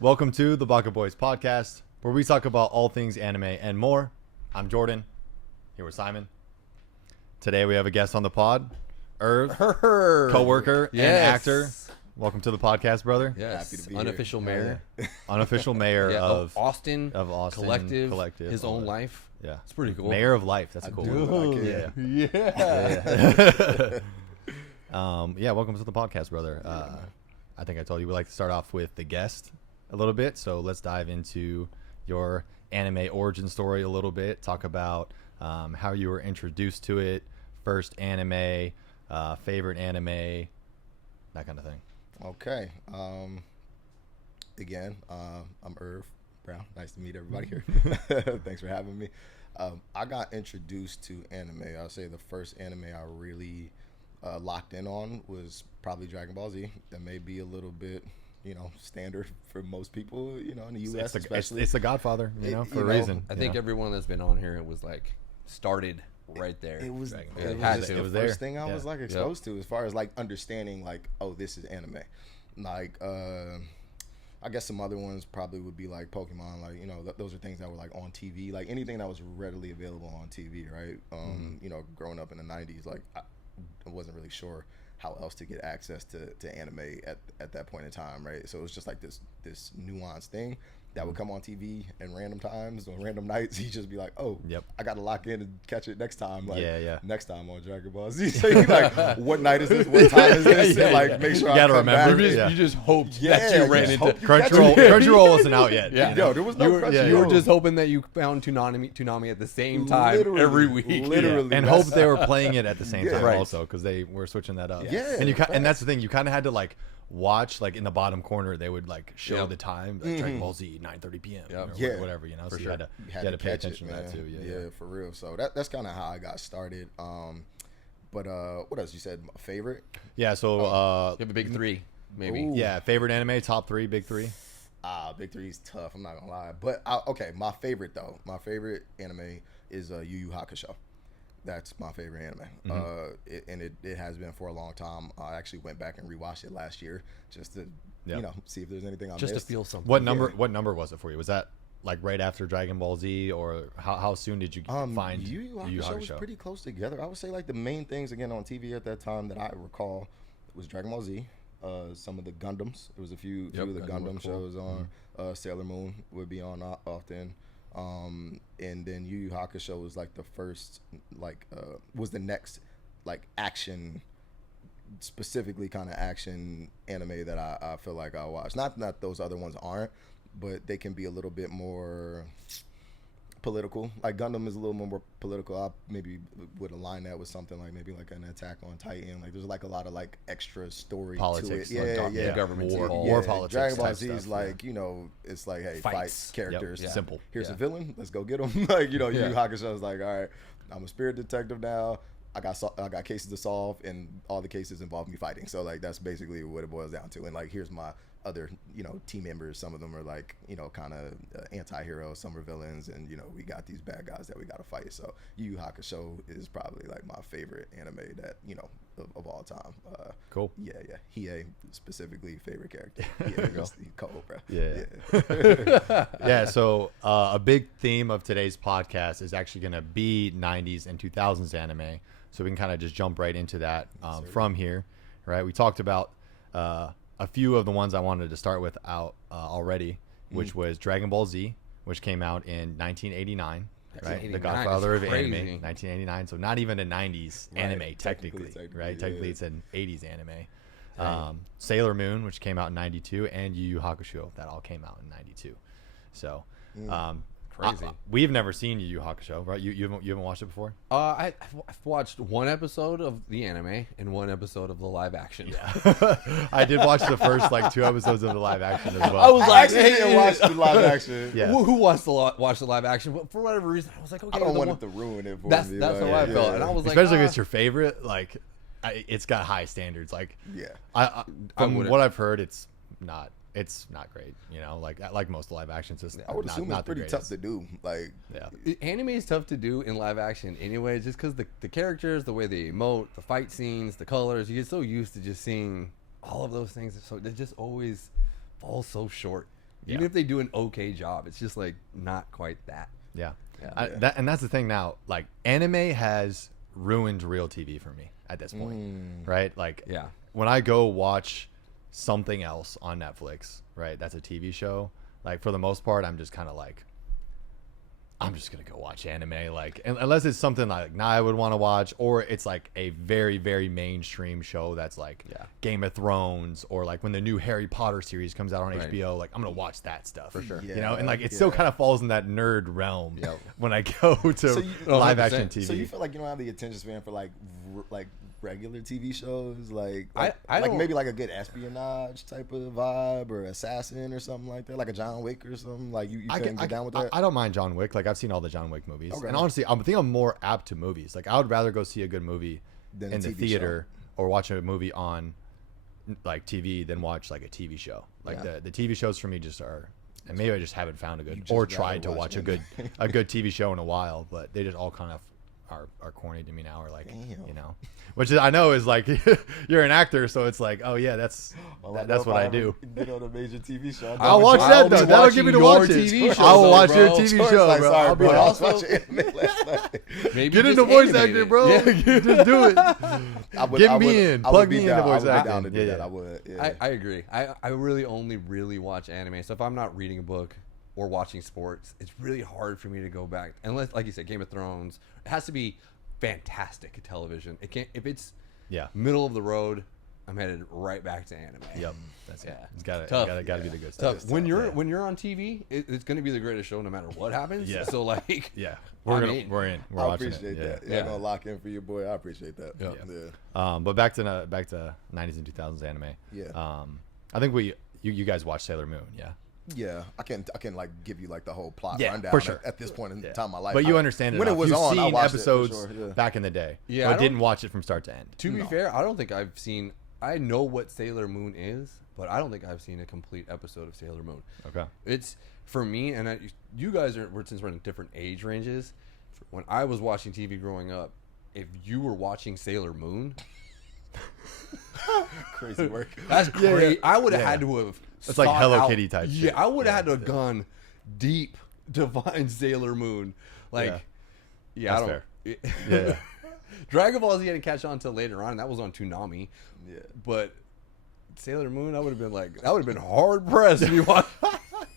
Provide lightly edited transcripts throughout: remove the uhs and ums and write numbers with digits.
Welcome to the Baka Boys podcast, where we talk about all things anime and more. I'm Jordan, here with Simon. Today we have a guest on the pod, Erv, co-worker and actor. Welcome to the podcast, brother. Yes, happy to be unofficial here. mayor. Unofficial mayor of Austin Collective, all his own that. life. Yeah, It's pretty cool. Mayor of life. That's a cool one. Like Yeah. Yeah. Welcome to the podcast, brother. I think I told you we like to start off with the guest a little bit, so let's dive into your anime origin story a little bit. Talk about how you were introduced to it, first anime, favorite anime, that kind of thing. Okay. Again, I'm Erv Brown. Nice to meet everybody here. Thanks for having me. I got introduced to anime. I'll say the first anime I really locked in on was probably Dragon Ball Z. That may be a little bit, standard for most people, in the U.S. especially. It's the Godfather, for a reason. I think everyone that's been on here, it was like started right there. It was Dragon it Ball. was just the first thing I was like exposed to as far as like understanding like, oh, this is anime. Like I guess some other ones probably would be like Pokémon, like those are things that were like on TV, like anything that was readily available on TV, right? Growing up in the 90s, like I wasn't really sure how else to get access to anime at that point in time, right? So it was just like this nuanced thing that would come on TV in random times on random nights. He'd just be like, "Oh, yep, I got to lock in and catch it next time." Like, next time on Dragon Ball Z. So he's like, "What night is this? What time is this?" And like, make sure you I gotta come remember. back. You just hoped that you ran into Crunchyroll. Crunchyroll wasn't out yet. Yeah. Yo, there was no Crunchyroll. You were just hoping that you found Toonami at the same time every week. Literally, and hope they were playing it at the same time right. also, because they were switching that up. Yeah, and that's the thing. You kind of had to like watch, like in the bottom corner they would like show the time, like Dragon Ball Z 9:30 p.m. or whatever, so sure. you had to pay attention to that too. Yeah, for real. So that's kind of how I got started. But what else you said? Favorite? Yeah, so You have a big three, maybe. Ooh. yeah, favorite anime, top three, big three. Big three is tough. I'm not gonna lie, but okay. My favorite anime is Yu Yu Hakusho. That's my favorite anime, it has been for a long time. I actually went back and rewatched it last year just to, see if there's anything I Just missed. to feel something. What number was it for you? Was that like right after Dragon Ball Z, or how soon did you find Yu Yu Hakusho? Was pretty close together. I would say like the main things again on TV at that time that I recall was Dragon Ball Z. Some of the Gundams. There was a few of the Gundam shows on. Sailor Moon would be on often. And then Yu Yu Hakusho was like the first, was the next, like action, specifically kind of action anime that I feel like I watched. Not that those other ones aren't, but they can be a little bit more political. Like Gundam is a little more political. I maybe would align that with something like maybe like an Attack on Titan. Like there's like a lot of like extra story politics, to it. Yeah. Government war politics. Dragon Ball type Z is stuff, like, it's like, hey, Fights. fight characters. Yep. Simple. Here's a villain. Let's go get him. Like, Yu Yu Hakusho is like, all right, I'm a spirit detective now. I got cases to solve, and all the cases involve me fighting. So like that's basically what it boils down to. And like here's my other team members. Some of them are like kind of anti-heroes, some are villains, and we got these bad guys that we got to fight. So Yu Yu Hakusho is probably like my favorite anime that of all time. Cool. Yeah. Hiei specifically favorite character. Yeah, he's cold, bro. Yeah. Yeah. So a big theme of today's podcast is actually going to be 90s and 2000s anime. So we can kind of just jump right into that from here, right? We talked about a few of the ones I wanted to start with already, which was Dragon Ball Z, which came out in 1989. Right, the Godfather of anime, 1989. So not even a 90s anime technically, right? Technically, it's an 80s anime. Sailor Moon, which came out in 92, and Yu Yu Hakusho, that all came out in 92. So Crazy. We've never seen Yu Yu Hakusho, right? You haven't watched it before? I've watched one episode of the anime and one episode of the live action. Yeah. I did watch the first like 2 episodes of the live action as well. I was like, I didn't watch the live action. Yeah. Who wants to watch the live action? But for whatever reason, I was like, okay. I don't want it to ruin it for That's me. how I felt. And I was like, especially if it's your favorite, like it's got high standards. Like, from what I've heard, it's not great, like most live actions. I would assume it's pretty tough to do. Like, anime is tough to do in live action anyway, just because the characters, the way they emote, the fight scenes, the colors, you get so used to just seeing all of those things, so they just always fall so short. Even if they do an okay job, it's just like not quite that. Yeah. And that's the thing now. Like, anime has ruined real TV for me at this point, right? Like, when I go watch something else on Netflix, right, that's a TV show, like, for the most part, I'm just kind of like, I'm just gonna go watch anime, like, unless it's something like I would want to watch, or it's like a very, very mainstream show that's like Game of Thrones, or like when the new Harry Potter series comes out on HBO, like, I'm gonna watch that stuff for sure. You know, and like it still kind of falls in that nerd realm when I go to live action TV. So you feel like you don't have the attention span for like regular TV shows, like I like maybe like a good espionage type of vibe, or assassin or something like that, like a John Wick or something. Like you can get down with that. I don't mind John Wick. Like, I've seen all the John Wick movies, and honestly, I think I'm more apt to movies. Like, I would rather go see a good movie in the theater or watch a movie on like TV than watch like a TV show. Like the TV shows for me just are. And maybe I just haven't found a good or tried to watch a good TV show in a while, but they just all kind of are corny to me now, or like, you know, which I know is like, you're an actor, so it's like, oh yeah, that's what I do. Get on a major TV show. I'll watch that though. That'll give me to watch it. I will watch your TV show, like, bro. Sorry, I'll I was watching anime last night. Maybe get into voice acting, bro. Just do it. Get me in. Plug me into voice acting. Yeah, I would. Yeah. I agree. I really only watch anime. So if I'm not reading a book or watching sports, it's really hard for me to go back. Unless, like you said, Game of Thrones, it has to be fantastic television. It can't, if it's middle of the road, I'm headed right back to anime. Yep, that's it. It's gotta be the good stuff. When you're on TV, it's going to be the greatest show no matter what happens. Yeah. So like, we're in. We're I watching appreciate it. that. Gonna lock in for your boy. I appreciate that. Yeah. But back to 90s and 2000s anime. Yeah. I think you guys watched Sailor Moon. Yeah. Yeah, I can like give you like the whole plot rundown for sure. at this point in time of my life. But you understand it when it was You've on. seen I watched episodes it for sure, back in the day. Yeah, but didn't watch it from start to end. To be fair, I don't think I've seen. I know what Sailor Moon is, but I don't think I've seen a complete episode of Sailor Moon. Okay. It's for me, and you guys since we're in different age ranges. When I was watching TV growing up, if you were watching Sailor Moon, crazy work. That's great. I would have had to have. It's like Hello Kitty type. Yeah, I would have had to have gone deep to find Sailor Moon. Like, that's I don't. fair. Dragon Ball Z I didn't catch on until later on, and that was on Toonami. Yeah, but Sailor Moon, I would have been like, that would have been hard pressed if you watched.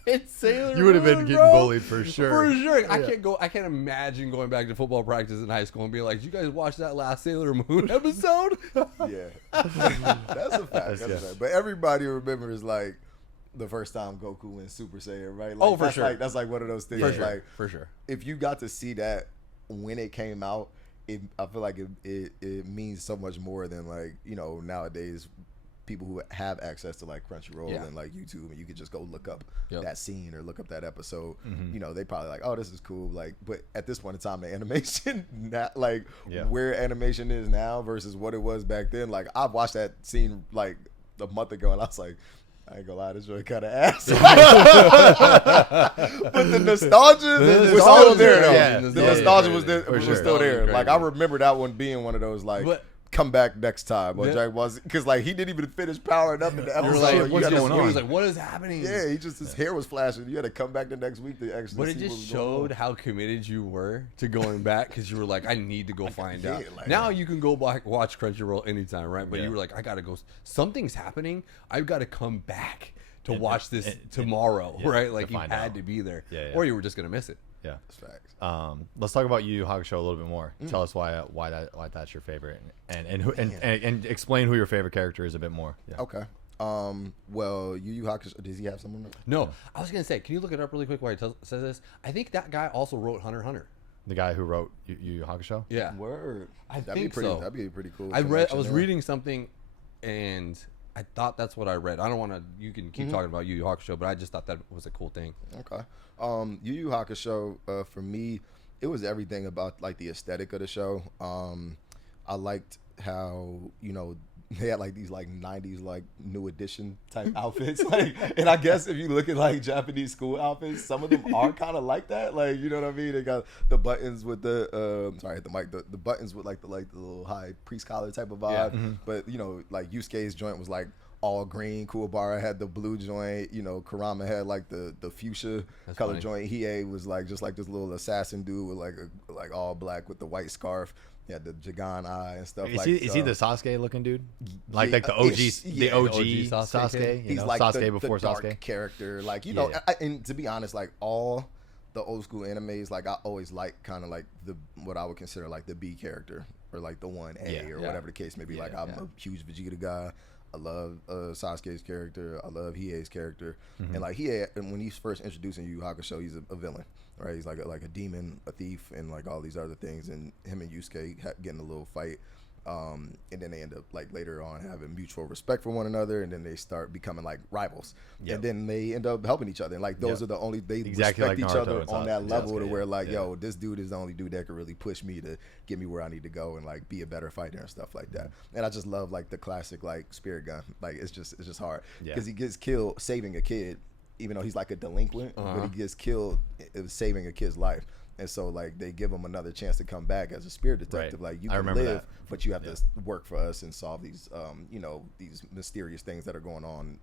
It's Sailor Moon. You would have been getting bullied for sure. For sure. Yeah. I can't imagine going back to football practice in high school and being like, "Did you guys watch that last Sailor Moon episode?" Yeah, that's a fact. That's a fact. But everybody remembers like the first time Goku went Super Saiyan, right? Like, for sure. That's like one of those things. For sure. If you got to see that when it came out, I feel like it means so much more than like, you know, nowadays people who have access to like Crunchyroll and like YouTube, and you could just go look up that scene or look up that episode. You know, they probably like, oh, this is cool. Like, but at this point in time, the animation, not like where animation is now versus what it was back then. Like, I've watched that scene like a month ago, and I was like, I ain't gonna lie, this really kind of ass. But the nostalgia was still there, though. Yeah. The nostalgia was still there. Crazy. Like, I remember that one being one of those, like, come back next time. Because, like, he didn't even finish powering up in the episode. Like, what's going on? He was like, what is happening? Yeah, his hair was flashing. You had to come back the next week to actually But see it just what was going showed on. how committed you were to going back, because you were like, I need to go find out. Like, now you can go back, watch Crunchyroll anytime, right? But you were like, I got to go. Something's happening. I've got to come back to watch this tomorrow, right? Like, you had to be there. Or you were just going to miss it. Yeah. That's facts. Let's talk about Yu Yu Hakusho a little bit more. Tell us why that's your favorite, and explain who your favorite character is a bit more. Yeah. Okay. Well, Yu Yu Hakusho, does he have someone? No, I was gonna say, can you look it up really quick while he says this? I think that guy also wrote Hunter x Hunter. The guy who wrote Yu Yu Hakusho. Yeah. Word. That'd be pretty cool. I was reading something, and I thought that's what I read. I don't want to. You can keep talking about Yu Yu Hakusho, but I just thought that was a cool thing. Okay. Yu Yu Hakusho, for me, it was everything about like the aesthetic of the show. I liked how, you know, they had like these like 90s like new edition type outfits. Like, and I guess if you look at like Japanese school outfits, some of them are kind of like that. Like, you know what I mean? They got the buttons with the the buttons with like the little high priest collar type of vibe. Yeah. But, you know, like Yusuke's joint was like all green. Kuwabara had the blue joint. You know, Kurama had like the fuchsia color joint. Hiei was like just like this little assassin dude with like all black with the white scarf. He had the Jagan eye and stuff. Is he the Sasuke looking dude? Like the OG, the OG Sasuke. He's like Sasuke the dark Sasuke character. Like you know, and to be honest, like all the old school animes, like I always like kind of like what I would consider like the B character or like the 1A or whatever the case may be. Like I'm a huge Vegeta guy. I love Sasuke's character. I love Hiei's character. And like Hiei, when he's first introduced in Yu Yu Hakusho, he's a villain, right? He's like a demon, a thief, and like all these other things. And him and Yusuke getting a little fight. And then they end up like later on having mutual respect for one another, and then they start becoming like rivals. And then they end up helping each other. And like those are the only respect like each Naruto other on that level to where like, yo, this dude is the only dude that can really push me to get me where I need to go and like be a better fighter and stuff like that. And I just love like the classic like spirit gun. Like it's just hard because he gets killed saving a kid, even though he's like a delinquent, but he gets killed saving a kid's life. And so, like, they give him another chance to come back as a spirit detective. Like, you can live, but you have to work for us and solve these, you know, these mysterious things that are going on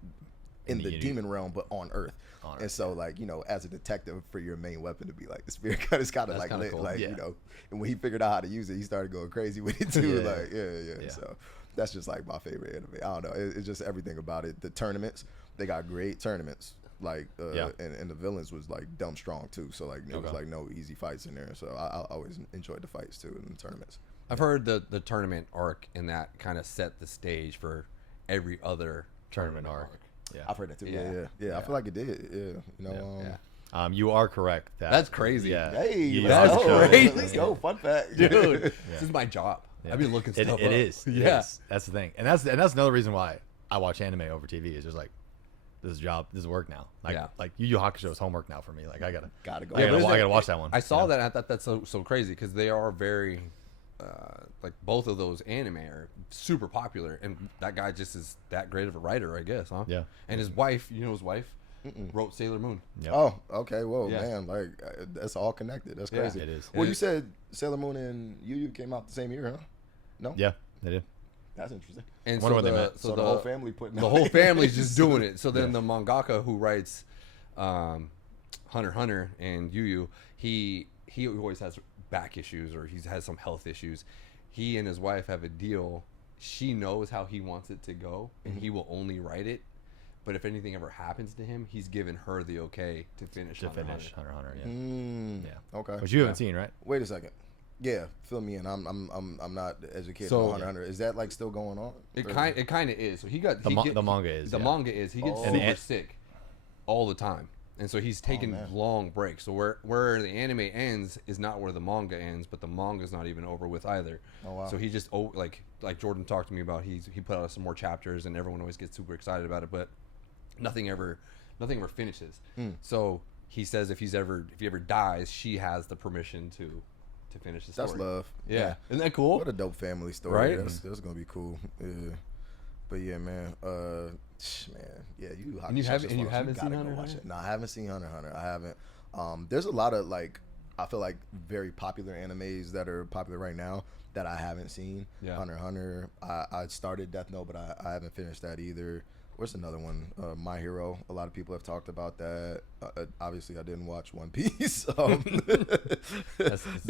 in the demon realm, but on Earth. And so, like, you know, as a detective, for your main weapon to be like the spirit gun is kind of like lit, cool. Like, you know. And when he figured out how to use it, he started going crazy with it too. Like, So that's just like my favorite anime. I don't know. It's just everything about it. The tournaments, they got great tournaments. Like and the villains was like dumb strong too, so like it was like no easy fights in there, so I always enjoyed the fights too in the tournaments. I've heard the tournament arc in that kind of set the stage for every other tournament arc. Yeah, I've heard that too. Yeah. I feel like it did. Yeah, you know. You are correct. That's crazy. Yeah. Hey, that's crazy. Let's go. Fun fact, dude. This is my job. I've been looking stuff up. It is. That's the thing, and that's another reason why I watch anime over TV. Is just like, this is work now. Like Yu Yu Hakusho is homework now for me. Like I gotta go. I gotta watch that one. I saw that. And I thought that's so crazy because they are very, like both of those anime are super popular, and that guy just is that great of a writer, I guess, huh? Yeah. And his wife, you know, his wife wrote Sailor Moon. Yep. Oh, okay. Whoa, man. Like that's all connected. That's crazy. It is. Well, you said Sailor Moon and Yu Yu came out the same year, huh? No. Yeah, they did. That's interesting. And wonder what they meant. So the whole family putting the whole family's just doing it. So then the mangaka who writes Hunter x Hunter and Yu Yu, he always has back issues or he has some health issues. He and his wife have a deal. She knows how he wants it to go, and he will only write it. But if anything ever happens to him, he's given her the okay to finish Hunter x Hunter. Yeah. Okay. Which you haven't seen, right? Wait a second. Yeah, fill me in. I'm not educated so, on Hunter x Hunter. Is that like still going on? It kind of is. So the manga is. Manga is. He gets super sick all the time, and so he's taking long breaks. So where the anime ends is not where the manga ends, but the manga's not even over with either. Oh wow. So he just like Jordan talked to me about. He put out some more chapters, and everyone always gets super excited about it, but nothing ever finishes. So he says if he ever dies, she has the permission to finish the story. That's love. Yeah. Isn't that cool? What a dope family story. Right? That's gonna be cool. Yeah. But yeah, man. Yeah, you haven't seen Hunter? No, I haven't seen Hunter x Hunter. I haven't. There's a lot of like I feel like very popular animes that are popular right now that I haven't seen. Yeah. Hunter x Hunter. I started Death Note, but I haven't finished that either. Where's another one? My Hero. A lot of people have talked about that. Obviously, I didn't watch One Piece. No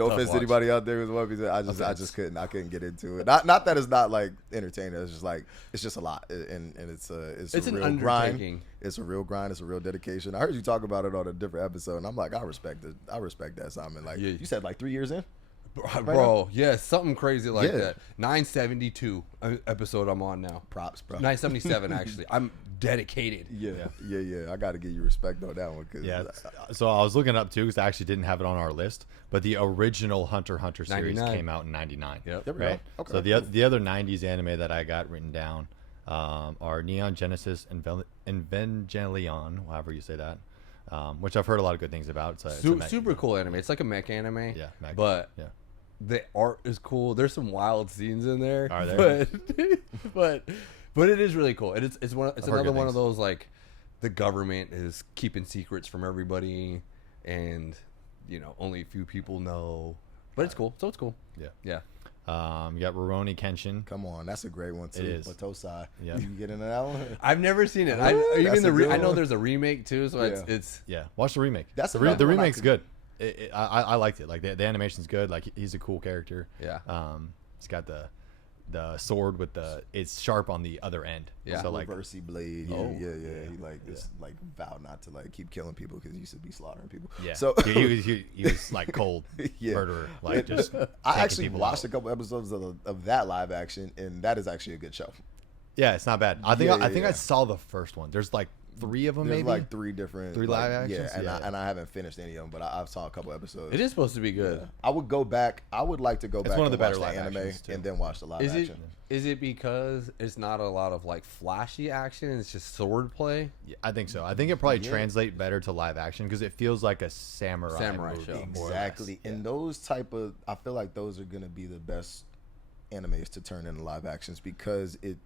offense to anybody out there who's One Piece. I just couldn't. I couldn't get into it. Not that it's not like entertaining. It's just like it's just a lot, and it's a real grind. It's a real grind. It's a real dedication. I heard you talk about it on a different episode, and I'm like, I respect it. I respect that, Simon. Like you said, like 3 years in. Bro, yeah, something crazy like that. 972 episode I'm on now. Props, bro. 977 actually. I'm dedicated. Yeah. I got to give you respect on that one. So I was looking up too because I actually didn't have it on our list, but the original Hunter x Hunter series 99. Came out in '99. Yep. Right. Okay, so the other '90s anime that I got written down are Neon Genesis and Evangelion, however you say that. Which I've heard a lot of good things about. It's super cool anime. It's like a mech anime. Yeah, mech. But the art is cool. There's some wild scenes in there. Are there? But it is really cool. It's another one of those like the government is keeping secrets from everybody, and only a few people know. But it's cool. So it's cool. Yeah. You got Rurouni Kenshin. Come on, that's a great one too. It is. Batosai. Yeah. You get into that one? I've never seen it. I know there's a remake too, so it's Yeah, watch the remake. That's the another one I remake's could- good. I liked it. Like the animation's good. Like he's a cool character. Yeah. He's got the sword with it's sharp on the other end. Yeah. So like Reversey blade. Oh. Yeah. He like just like vowed not to like keep killing people because he used to be slaughtering people. yeah. So he was like cold Yeah. murderer. Like just I taking actually people watched out. a couple episodes of that live action, and that is actually a good show. Yeah, it's not bad. I think Yeah, I think yeah. I saw the first one. There's like 3 of them There's maybe. like 3 different live like, actions? Yeah, Yeah. and I haven't finished any of them, but I saw a couple episodes. it is supposed to be good. Yeah. I would go back. I would like to go back one of and the better watch the live anime actions, too. and then watch the live Is it action. is it because it's not a lot of like flashy action? It's just sword play. Yeah, I think so. I think it probably Yeah. translate better to live action because it feels like a samurai movie, show. more or less. Exactly. And those type of, I feel like those are going to be the best animes to turn into live actions because it's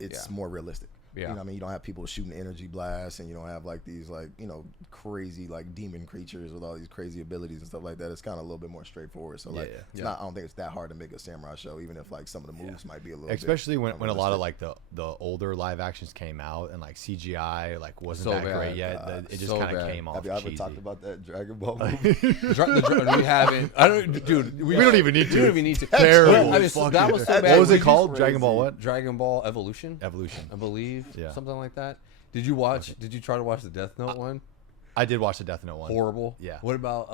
Yeah. more realistic. Yeah. You know what I mean? You don't have people shooting energy blasts and you don't have like these like, you know, crazy like demon creatures with all these crazy abilities and stuff like that. It's kind of a little bit more straightforward. So like, Yeah. it's not, I don't think it's that hard to make a samurai show, even if like some of the moves might be a little Especially bit when a lot of unrealistic. like the older live actions came out and like CGI like wasn't So that bad. great yet. It just So kind of bad. came off Have you ever cheesy. talked about that Dragon Ball movie? We haven't. I don't, dude. We don't even need We don't to. even need to. Terrible. I mean, so that was so bad. What was That it called? crazy. Dragon Ball what? Dragon Ball Evolution, Evolution. I believe. Yeah. Something like that. Did you watch? Did you try to watch the Death Note one? I did watch the Death Note one. Horrible. Yeah. What about?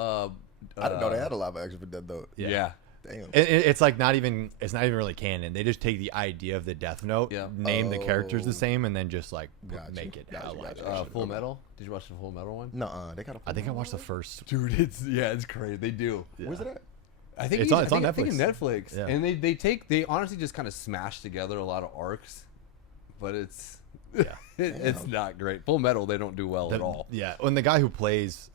I didn't know they had a live action for Death Note. Yeah. Damn. It's like it's not even really canon. They just take the idea of the Death Note, Yeah. name the characters the Oh. same, and then just like Gotcha. make it. Gotcha, live gotcha. action. Full Metal. Did you watch the Full Metal one? No, they got a. I think I watched the first. Dude, it's crazy. They do. Where's it at? I think It's on I think Netflix. Netflix. Yeah. And they honestly just kind of smash together a lot of arcs, but it's Yeah. it's not great. Full Metal they don't do well at all. Yeah, when the guy who plays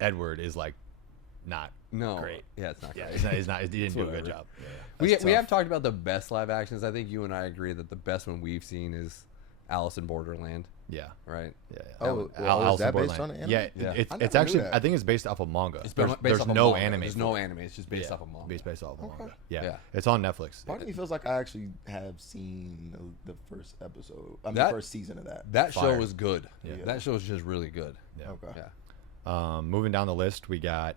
Edward is like not No, great. Yeah, it's not Yeah, great. he didn't do a good whatever. job. We That's have tough. talked about the best live actions. I think you and I agree that the best one we've seen is Alice in Borderland, yeah. right? Yeah. Oh, Alice is in that based Borderland. on the anime? Yeah, Yeah. it's I never actually knew that. I think it's based off of manga. It's There's, based there's off of no manga. anime. There's for no it. anime. It's just based off of manga. Based off of Okay. manga. Yeah. Yeah. It's on Netflix. Part of me feels like I actually have seen the first episode. I mean, That- the first season of that. That Fire. show was good. Yeah. That show is just really good. Yeah. Okay. Yeah. Moving down the list, we got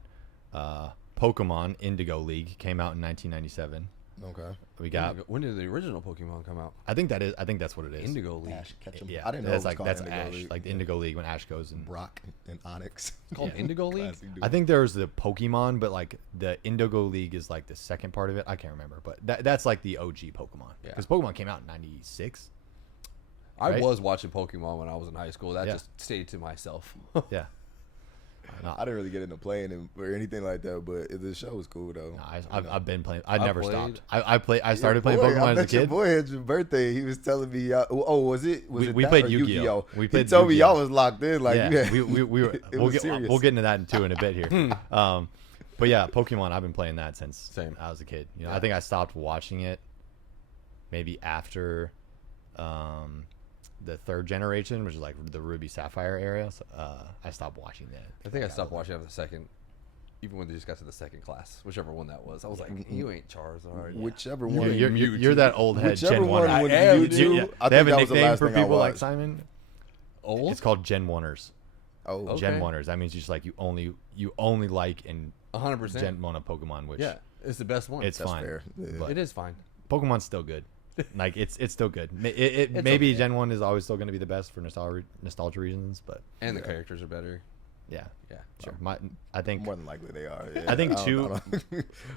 Pokemon Indigo League came out in 1997. Okay. We got. When did the original Pokemon come out? I think that's what it is. Indigo League. Ash Ketchum. Yeah, I didn't know that's it was like called that's Indigo Ash, League. like the Indigo League when Ash goes and. Brock and Onyx. It's called Indigo League. Classic dude. I think there's the Pokemon, but like the Indigo League is like the second part of it. I can't remember, but that's like the OG Pokemon. Yeah. Because Pokemon came out in '96. I right? was watching Pokemon when I was in high school. That Yeah. just stayed to myself. Yeah. I didn't really get into playing him or anything like that, but the show was cool though. No, I've been playing. I I never played- stopped. I started Your playing boy, Pokemon I as a bet your kid. boy had your birthday. He was telling me, was it? Was We- it we that played or Yu-Gi-Oh. We He played told me Yu-Gi-Oh. y'all was locked in. Like, Yeah, you had- we were. it we'll was get serious. we'll get into that too in a bit here. But yeah, Pokemon. I've been playing that since Same. I was a kid. You know, Yeah. I think I stopped watching it maybe after the third generation, which is like the Ruby Sapphire era. So, I stopped watching that. I think I stopped watching after the second, even when they just got to the second class, whichever one that was. I was like, you ain't Charizard. whichever You're, one. you're that old head Whichever Gen one 1. would I am, you dude. do? Yeah, I they have think a that was the nickname last for thing I people like watched. Simon. Old? It's called Gen 1ers. Oh, Okay. Gen 1ers. That means just like you only like in 100%. Gen 1 of Pokemon, which Yeah, it's the best one. it's that's fine. fair. Yeah. But- It is fine. Pokemon's still good. Like it's still good. It's Maybe okay. Gen 1 is always still going to be the best for nostalgia reasons, but And the Yeah. characters are better. yeah, Yeah. sure. I think More than likely they are. Yeah. I think don't- two- I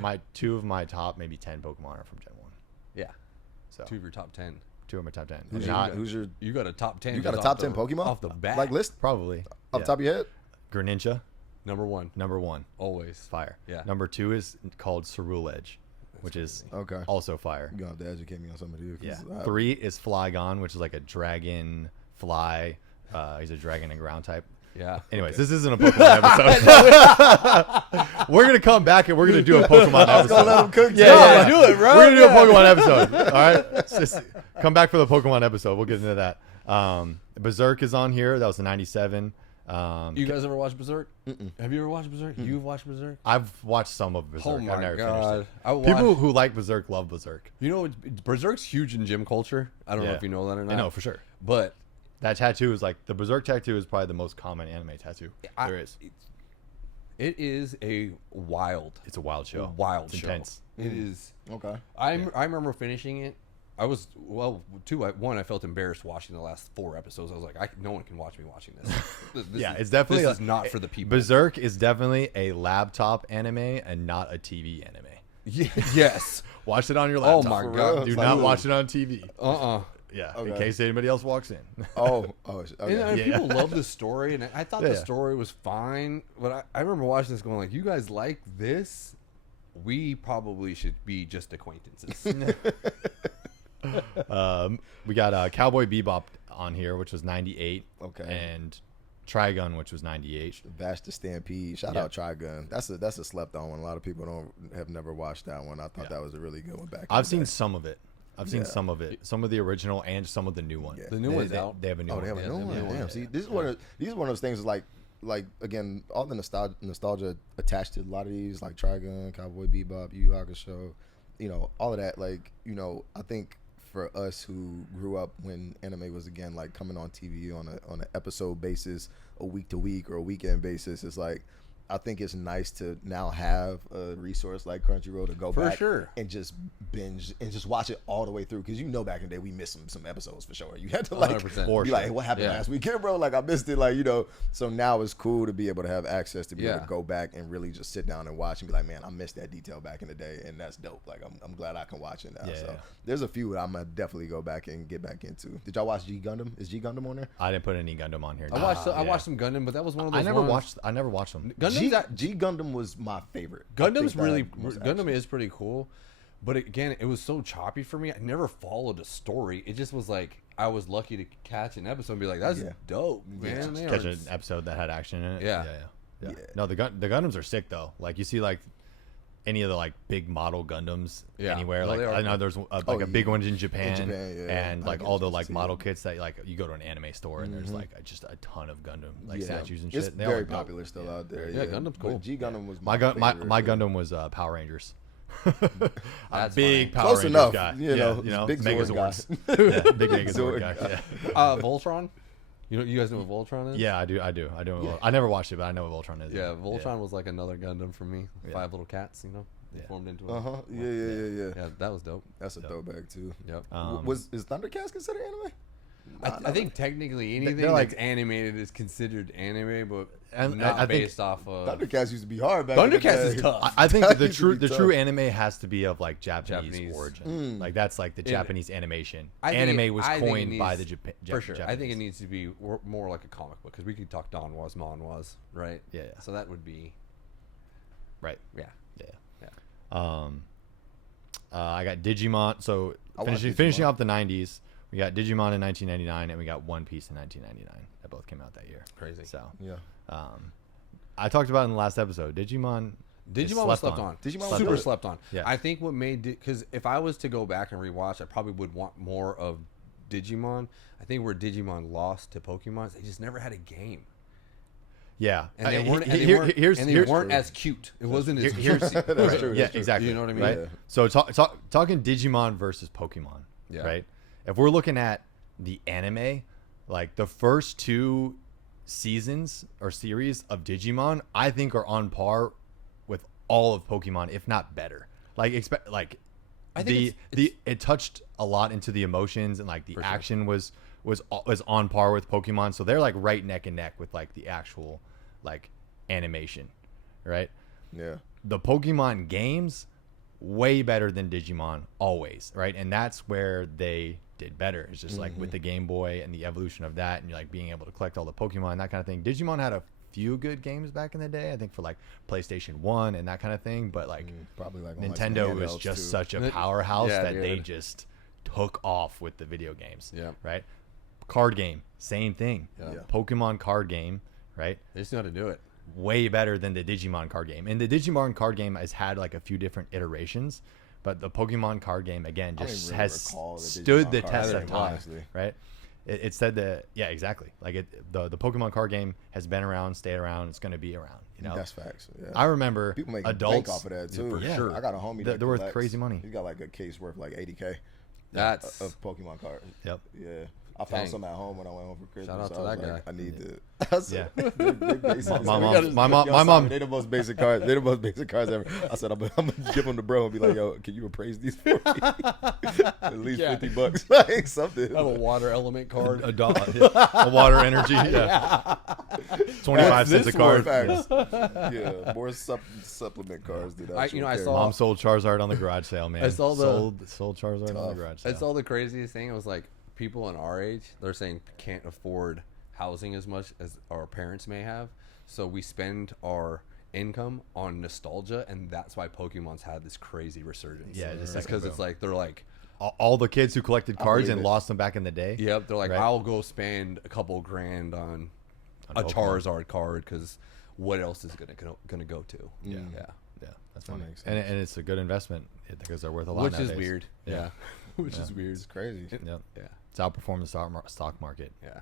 don't- two of my top maybe 10 Pokemon are from Gen 1. Yeah. So 2 of your top 10. two of my top 10. Who's, Not- your, who's your You got a top 10. you got a just top off 10 the- Pokemon off the bat. like list probably off the top of your head? Greninja, Number 1. number 1, Always. fire. Yeah. Number 2 is called Ceruledge, which is Okay. also fire. You're gonna have to educate me on some of these. 'cause Yeah. I- 3 is Flygon, which is like a dragon fly. He's a dragon and ground type. Yeah. Anyways, this isn't a Pokemon episode. We're gonna come back and we're gonna do a Pokemon I was gonna let episode. him cook. Yeah, too. do it, bro. We're gonna do a Pokemon episode. All right, come back for the Pokemon episode. We'll get into that. Berserk is on here. That was the '97. You guys ever watch Berserk? Have you ever watched Berserk? You've watched Berserk? I've watched some of Berserk. Oh my I've never god! finished it. People who like Berserk love Berserk. You know, Berserk's huge in gym culture. I don't know if you know that or not. I know for sure. But that tattoo is like the Berserk tattoo is probably the most common anime tattoo there is. It is a wild. It's a wild show. Wild it's show. Intense. It is. Okay. I remember finishing it. I was one. I felt embarrassed watching the last 4 episodes. I was like, no one can watch me watching this. It's definitely this is not for the people. Berserk is definitely a laptop anime and not a TV anime. Yes. Watch it on your laptop. Oh my god! Do not watch it on TV. Yeah, Okay. in case anybody else walks in. Okay. And people love the story, and I thought the story was fine. But I remember watching this, going like, "You guys like this? We probably should be just acquaintances." We got Cowboy Bebop on here, which was 98. Okay. And Trigun, which was 98. Bash the Stampede. Shout out Trigun. That's a slept on one. A lot of people have never watched that one. I thought that was a really good one back. I've seen some of it. I've seen some of it, some of the original and some of the new one. Yeah. The new one's out. They have a new one. They have a new one. Damn. Yeah. See, this is one of those things. Is like again, all the nostalgia attached to a lot of these, like Trigun, Cowboy Bebop, Yu Yu Hakushow, all of that. Like, I think for us who grew up when anime was again like coming on TV on an episode basis, a week to week or a weekend basis, it's like, I think it's nice to now have a resource like Crunchyroll to go back and just binge and just watch it all the way through. Because back in the day, we missed some episodes for sure. You had to like be like, hey, what happened last weekend, bro? Like, I missed it. Like, so now it's cool to be able to have access to be able to go back and really just sit down and watch and be like, man, I missed that detail back in the day, and that's dope. Like, I'm glad I can watch it now. So there's a few that I'm gonna definitely go back and get back into. Did y'all watch G Gundam? Is G Gundam on there? I didn't put any Gundam on here. I watched some Gundam, but that was one of those. I never watched them. G Gundam was my favorite. Gundam is pretty cool, but again, it was so choppy for me. I never followed a story. It just was like I was lucky to catch an episode and be like, "That's dope, man." Catch an episode that had action in it. Yeah. No, the Gundams are sick though. Like you see like any of the like big model Gundams anywhere. Like I know there's a big one in Japan, and like all the like model kits that like you go to an anime store and there's like just a ton of Gundam like statues and shit. It's very popular still out there. Yeah, Gundam's cool. But G Gundam was my Gundam was Power Rangers. That's big fine. Power Close Rangers enough. guy. Big Megazords. Big Megazord guy. Voltron. You guys know what Voltron is? Yeah, I do. I never watched it, but I know what Voltron is. Yeah, Voltron was like another Gundam for me. 5 little cats, They formed into a Yeah, that was dope. that's a throwback too. Yep. Is Thundercats considered anime? I think technically anything They're like- that's animated is considered anime, but And not I think based off of. Thundercats used to be hard back in the Thundercats day. is tough. I think That the used to be true tough. anime has to be of like Japanese origin. Like that's like the Japanese animation. Anime was coined by the for sure. Japanese. I think it needs to be more like a comic book because we could talk Don Was, Mon Was, right? Yeah. So that would be right. yeah. I got Digimon. So watched finishing Digimon. off the 90s, we got Digimon in 1999 and we got One Piece in 1999. That both came out that year. Crazy. So Yeah. I talked about it in the last episode. Digimon was slept on. Digimon was super good. slept on. Yeah. I think what made because if I was to go back and rewatch, I probably would want more of Digimon. I think where Digimon lost to Pokemon, is they just never had a game, Yeah. and they weren't. Here's as cute. It wasn't as here's cutesy. That's right. true. Yeah, That's true. exactly. You know what I mean? Right. Yeah. So talking Digimon versus Pokemon. Yeah. Right. If we're looking at the anime, like the first 2 seasons or series of Digimon, I think are on par with all of Pokemon, if not better. Like I think it touched a lot into the emotions and like the action was on par with Pokemon. So they're like right neck and neck with like the actual like animation, right? Yeah. The Pokemon games way better than Digimon always, right? And that's where they did better. It's just like with the Game Boy and the evolution of that, and you're like being able to collect all the Pokemon and that kind of thing. Digimon had a few good games back in the day, I think, for like PlayStation 1 and that kind of thing, but like Probably like on, like, Nintendo some was handhelds, just too. such a powerhouse Yeah, that they dude. just took off with the video games. Yeah. Right. Card game, same thing. Yeah. Pokemon card game, right? They just know how to do it. Way better than the Digimon card game. And the Digimon card game has had like a few different iterations, but the Pokemon card game again I don't just even has recall the stood Digimon the card test game, of time, honestly. right? it said that, yeah, exactly. Like the Pokemon card game has been around, stayed around, it's going to be around. You know, that's facts. Yeah. I remember People make adults bank off of that too. for sure. I got a homie they're that worth collects. crazy money. He got like a case worth like $80K. That's of Pokemon cards. Yep. Yeah. I found Dang. some at home when I went home for Christmas. Shout out to I was that like, guy. I need to. I said, Yeah. they're basic. My Yo, mom- Simon, they're the most basic cards. They're the most basic cards ever. I said, I'm gonna give them to bro and be like, yo, can you appraise these for me? At least Yeah. $50, like something. I have a water element card. A water energy. Yeah. 25 cents a card. Facts. Yeah, more supplement cards than I actual saw- Mom sold Charizard on the garage sale, man. I saw sold Charizard on the garage sale. It's all the craziest thing. It was like people in our age, they're saying can't afford housing as much as our parents may have. So we spend our income on nostalgia, and that's why Pokemon's had this crazy resurgence. Yeah, just it's because it's like they're like, all the kids who collected cards believe and it. lost them back in the day. yep, they're like, Right. I'll go spend a couple grand on a Pokemon. Charizard card because what else is gonna go to? Yeah. yeah, Yeah, that's funny. makes And it's a good investment because they're worth a lot which nowadays. is weird. Yeah. Which is weird. It's crazy. Yep. Yeah, It's outperformed the stock market yeah.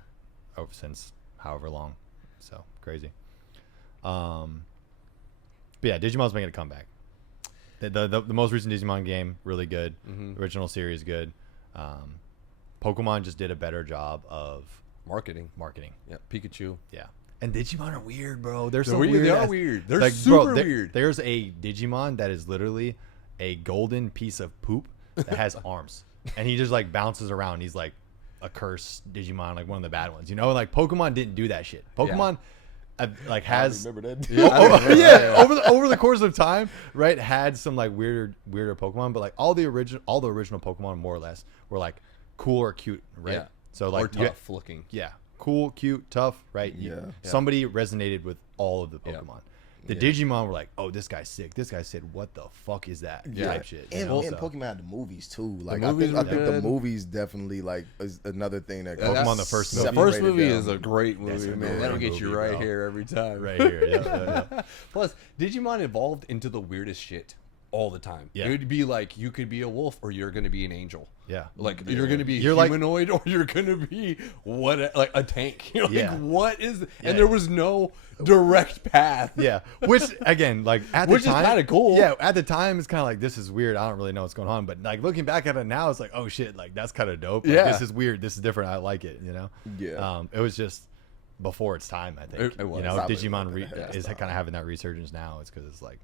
over since however long. So crazy. But yeah, Digimon's making a comeback. The most recent Digimon game, really good. Mhm. Original series, good. Pokemon just did a better job of Marketing. marketing. Yeah, Pikachu. Yeah. And Digimon are weird, bro. They're so They're weird. weird. They are ass- weird. They're Like, super bro, weird. There's a Digimon that is literally a golden piece of poop that has arms, and he just like bounces around. He's like a cursed Digimon, like one of the bad ones. You know, like Pokemon didn't do that shit. Pokemon, like has I remember that. yeah, over the course of time, right, had some like weirder Pokemon, but like all the original Pokemon more or less were like cool or cute, right? Yeah. So like or tough looking. yeah, cool, cute, tough, right? Yeah. Somebody resonated with all of the Yeah. Pokemon. The Yeah. Digimon were like, oh, this guy's sick. This guy said, what the fuck is that? Yeah. Type shit. And, you know? and So, Pokemon had the movies too. Like movies I were think the good. movies definitely like is another thing that Pokemon, That's- the first the movie. first movie Separated is them. a great That's movie, a man. great That'll get movie, you right bro. here every time. right here. Yeah. Plus, Digimon evolved into the weirdest shit all the time. Yeah. It would be like you could be a wolf or you're going to be an angel. Yeah. Like you're going to be You're like- humanoid or you're going to be like a tank. You're like, Yeah. what is? Yeah. And there was no direct path. Yeah. Which, again, like at Which the is time. kinda cool. Yeah. At the time, it's kind of like, this is weird. I don't really know what's going on. But like looking back at it now, it's like, oh shit, like that's kind of dope. Like, Yeah. This is weird. This is different. I like it, you know? Yeah. It was just before its time, I think. It was. You know, Probably Digimon wasn't ahead of is time. kind of having that resurgence now. It's because it's like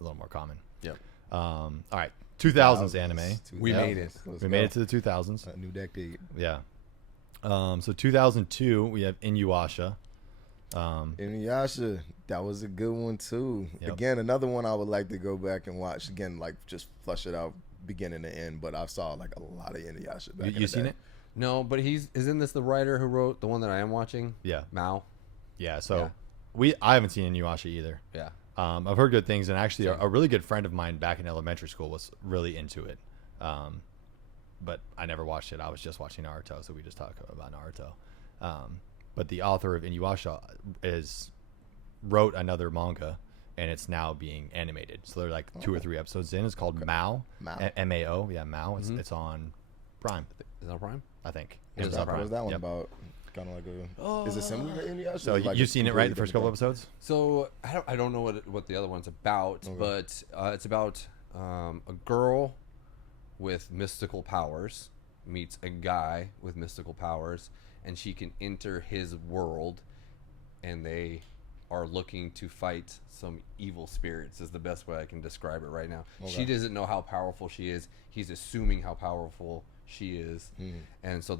a little more common. Yep. All right, 2000s anime. We Yeah. made it. Let's We go. made it to the 2000s. A new decade. Yeah. So 2002, we have Inuyasha. Inuyasha, that was a good one too. Yep. Again, another one I would like to go back and watch again, like just flush it out beginning to end. But I saw like a lot of Inuyasha back in You the seen day. it? No, but isn't this the writer who wrote the one that I am watching? Yeah. Mao. Yeah. So I haven't seen Inuyasha either. Yeah. I've heard good things, and actually, a really good friend of mine back in elementary school was really into it. But I never watched it. I was just watching Naruto, so we just talk about Naruto. But the author of Inuyasha wrote another manga, and it's now being animated. So they're like 2 or 3 episodes in. It's called Mao. Mao. M-A-O. Yeah, Mao. It's on Prime, Is that Prime? I think. What is Amazon that What was Prime. that one Yep. about? Kind of like a. Is it similar to Inuyasha? So Is it like you've a seen it, right? The completely first couple different episodes? So I don't know what the other one's about, but it's about a girl with mystical powers meets a guy with mystical powers, and she can enter his world, and they are looking to fight some evil spirits is the best way I can describe it right now. She doesn't know how powerful she is. He's assuming how powerful she is. And so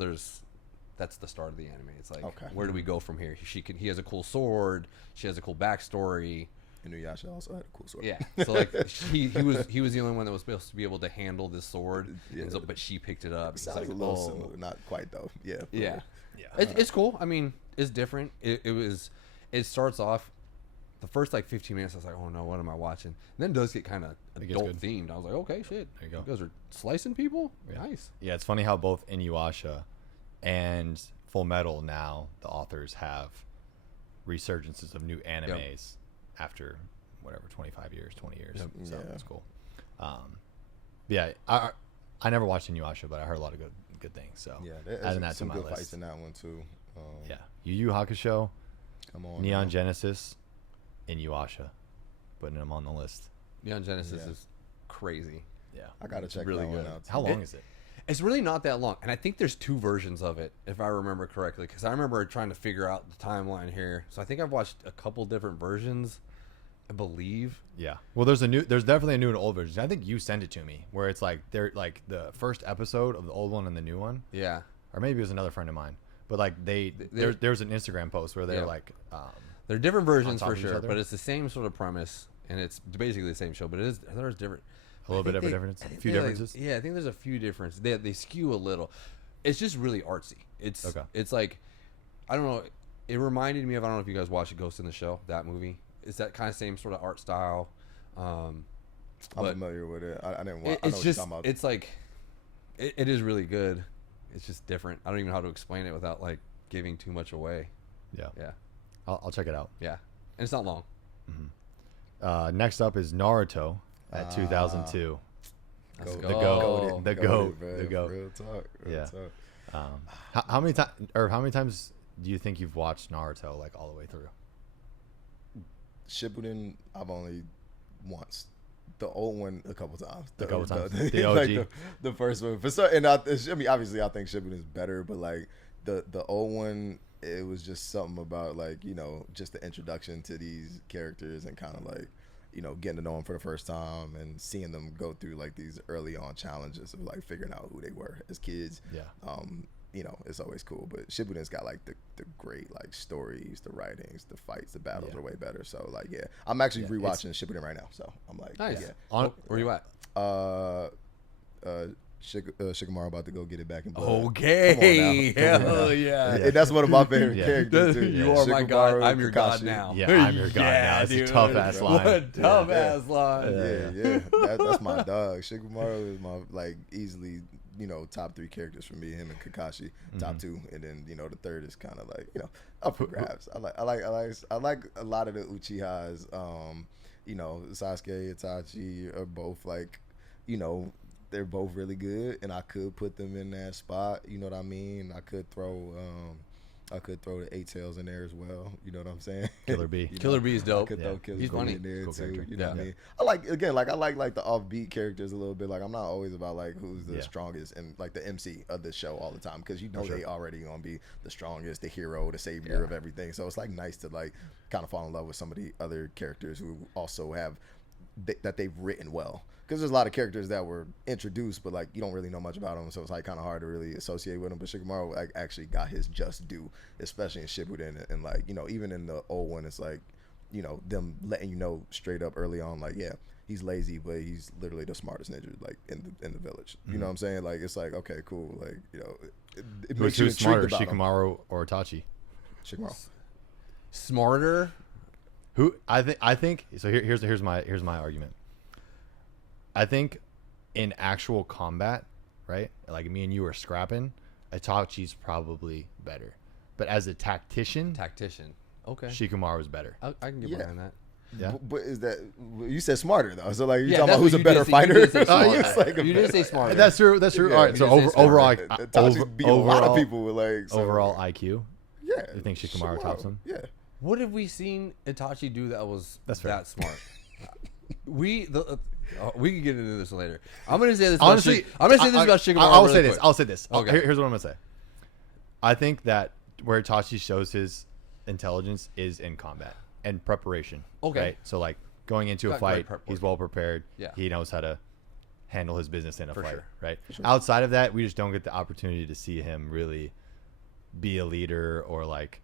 that's the start of the anime. It's like, Okay. where do we go from here? He has a cool sword. She has a cool backstory. Inuyasha also had a cool sword. Yeah. So like he was the only one that was supposed to be able to handle this sword. Yeah. And so, but she picked it up. It It's sounds like, a little oh. similar. Not quite though. Yeah. Yeah. Yeah. It's cool. I mean, it's different. It starts off the first like 15 minutes. I was like, oh no, what am I watching? And then it does get kind of It gets adult good. themed. I was like, okay, shit. There you go. You guys are slicing people. Yeah. Nice. Yeah, it's funny how both Inuyasha and Fullmetal now, the authors have resurgences of new animes after whatever 25 years, 20 years. Yep. So Yeah. it's cool. Yeah, I never watched Inuyasha, but I heard a lot of good things. So Yeah, there's adding that to some my good list. fights in that one too. Yeah, Yu Yu Hakusho, Come on, Neon now. Genesis, and Yuasha, putting them on the list. Neon Genesis Yeah. is crazy. Yeah, I gotta It's check really that one good. out. how long is it? It's really not that long, and I think there's 2 versions of it, if I remember correctly. Because I remember trying to figure out the timeline here. So I think I've watched a couple different versions, I believe. Yeah. Well, there's definitely a new and old version. I think you sent it to me, where it's like they're like the first episode of the old one and the new one, Yeah, or maybe it was another friend of mine. But like there's an Instagram post where they're Yeah. like, they're different versions top for of each sure, other? but it's the same sort of premise, and it's basically the same show. But there's different. a little bit of a difference, a few differences. Yeah, I think there's a few differences. They skew a little. It's just really artsy. It's Okay. It's like, I don't know. It reminded me of, I don't know if you guys watched Ghost in the Shell, that movie. It's that kind of same sort of art style. I'm But familiar with it. I didn't watch. I know it's what just you're talking about. it's like it is really good. It's just different. I don't even know how to explain it without like giving too much away. Yeah. Yeah, I'll check it out. yeah, and it's not long. Next up is Naruto at 2002. Let's Goat. go. The goat. The goat. bro. The goat. Real talk. Real Yeah. talk. How many times, or how many times do you think you've watched Naruto like all the way through? Shippuden, I've only once. The old one a couple times. A couple times. The, The like OG. the first one. For so, and I mean, obviously, I think Shippuden is better, but like the old one, it was just something about like, you know, just the introduction to these characters and kind of like, you know, getting to know them for the first time and seeing them go through like these early on challenges of like figuring out who they were as kids. Yeah. You know, it's always cool. But Shippuden's got like the great like stories, the writings, the fights, the battles Yeah. are way better. So like, yeah, I'm actually Yeah, rewatching Shippuden right now. So I'm like, Nice. yeah. Where you at? Shikamaru about to go get it back in blood. Okay, Come on now. hell yeah. And that's one of my favorite Yeah. characters too. You are my god. Shikamaru, I'm your god Kakashi. now. Yeah, I'm your god now. It's a dude. tough-ass line. What a tough ass line. Yeah. That's my dog. Shikamaru is my like easily, you know, top 3 characters for me. Him and Kakashi, top 2, and then you know the third is kind of like, you know, up for grabs. I like a lot of the Uchihas. You know, Sasuke, Itachi are both like, you know, they're both really good, and I could put them in that spot. You know what I mean? I could throw the 8 Tails in there as well. You know what I'm saying? Killer Bee. You know, Killer Bee is dope. I could throw Killer He's Bee funny. in there Cool too. character. You know what I Yeah. mean? I like the offbeat characters a little bit. Like I'm not always about like who's the strongest and like the MC of the show all the time, because you know they already gonna be the strongest, the hero, the savior of everything. So it's like nice to like kind of fall in love with some of the other characters who also have that they've written well. Because there's a lot of characters that were introduced, but like you don't really know much about them, so it's like kind of hard to really associate with them. But Shikamaru like actually got his just due, especially in Shippuden, and like, you know, even in the old one, it's like, you know, them letting you know straight up early on, like, yeah, he's lazy, but he's literally the smartest ninja like in the village. You know what I'm saying? Like it's like, okay, cool, like, you know, it makes you Who's smarter, intrigued about him. Shikamaru or Itachi? Shikamaru. Smarter. Who I think so. Here's my argument. I think in actual combat, right? Like me and you are scrapping, Itachi's probably better. But as a tactician, Okay. Shikamaru's better. I can get Yeah. behind that. Yeah. But is that, you said smarter though? So like you Yeah, talking that's about who's what a you better did say. You fighter? did say smart. It's like a You better- did say smarter. That's true. That's true. Yeah, All right. So you did say smart. overall, Itachi's beat a lot of people with like so, overall IQ. Yeah, You think Shikamaru tops him? Yeah, What have we seen Itachi do that was That's fair. that smart? we can get into this later. I'm gonna say this. Honestly, I'm gonna say this about Shikamaru. I'll really say this. quick. I'll say this. Okay. Here's what I'm gonna say. I think that where Itachi shows his intelligence is in combat and preparation. Okay. Right? So like going into a Got fight, great prep he's work. well prepared. Yeah. He knows how to handle his business in a For fight. sure. Right. Outside of that, we just don't get the opportunity to see him really be a leader or like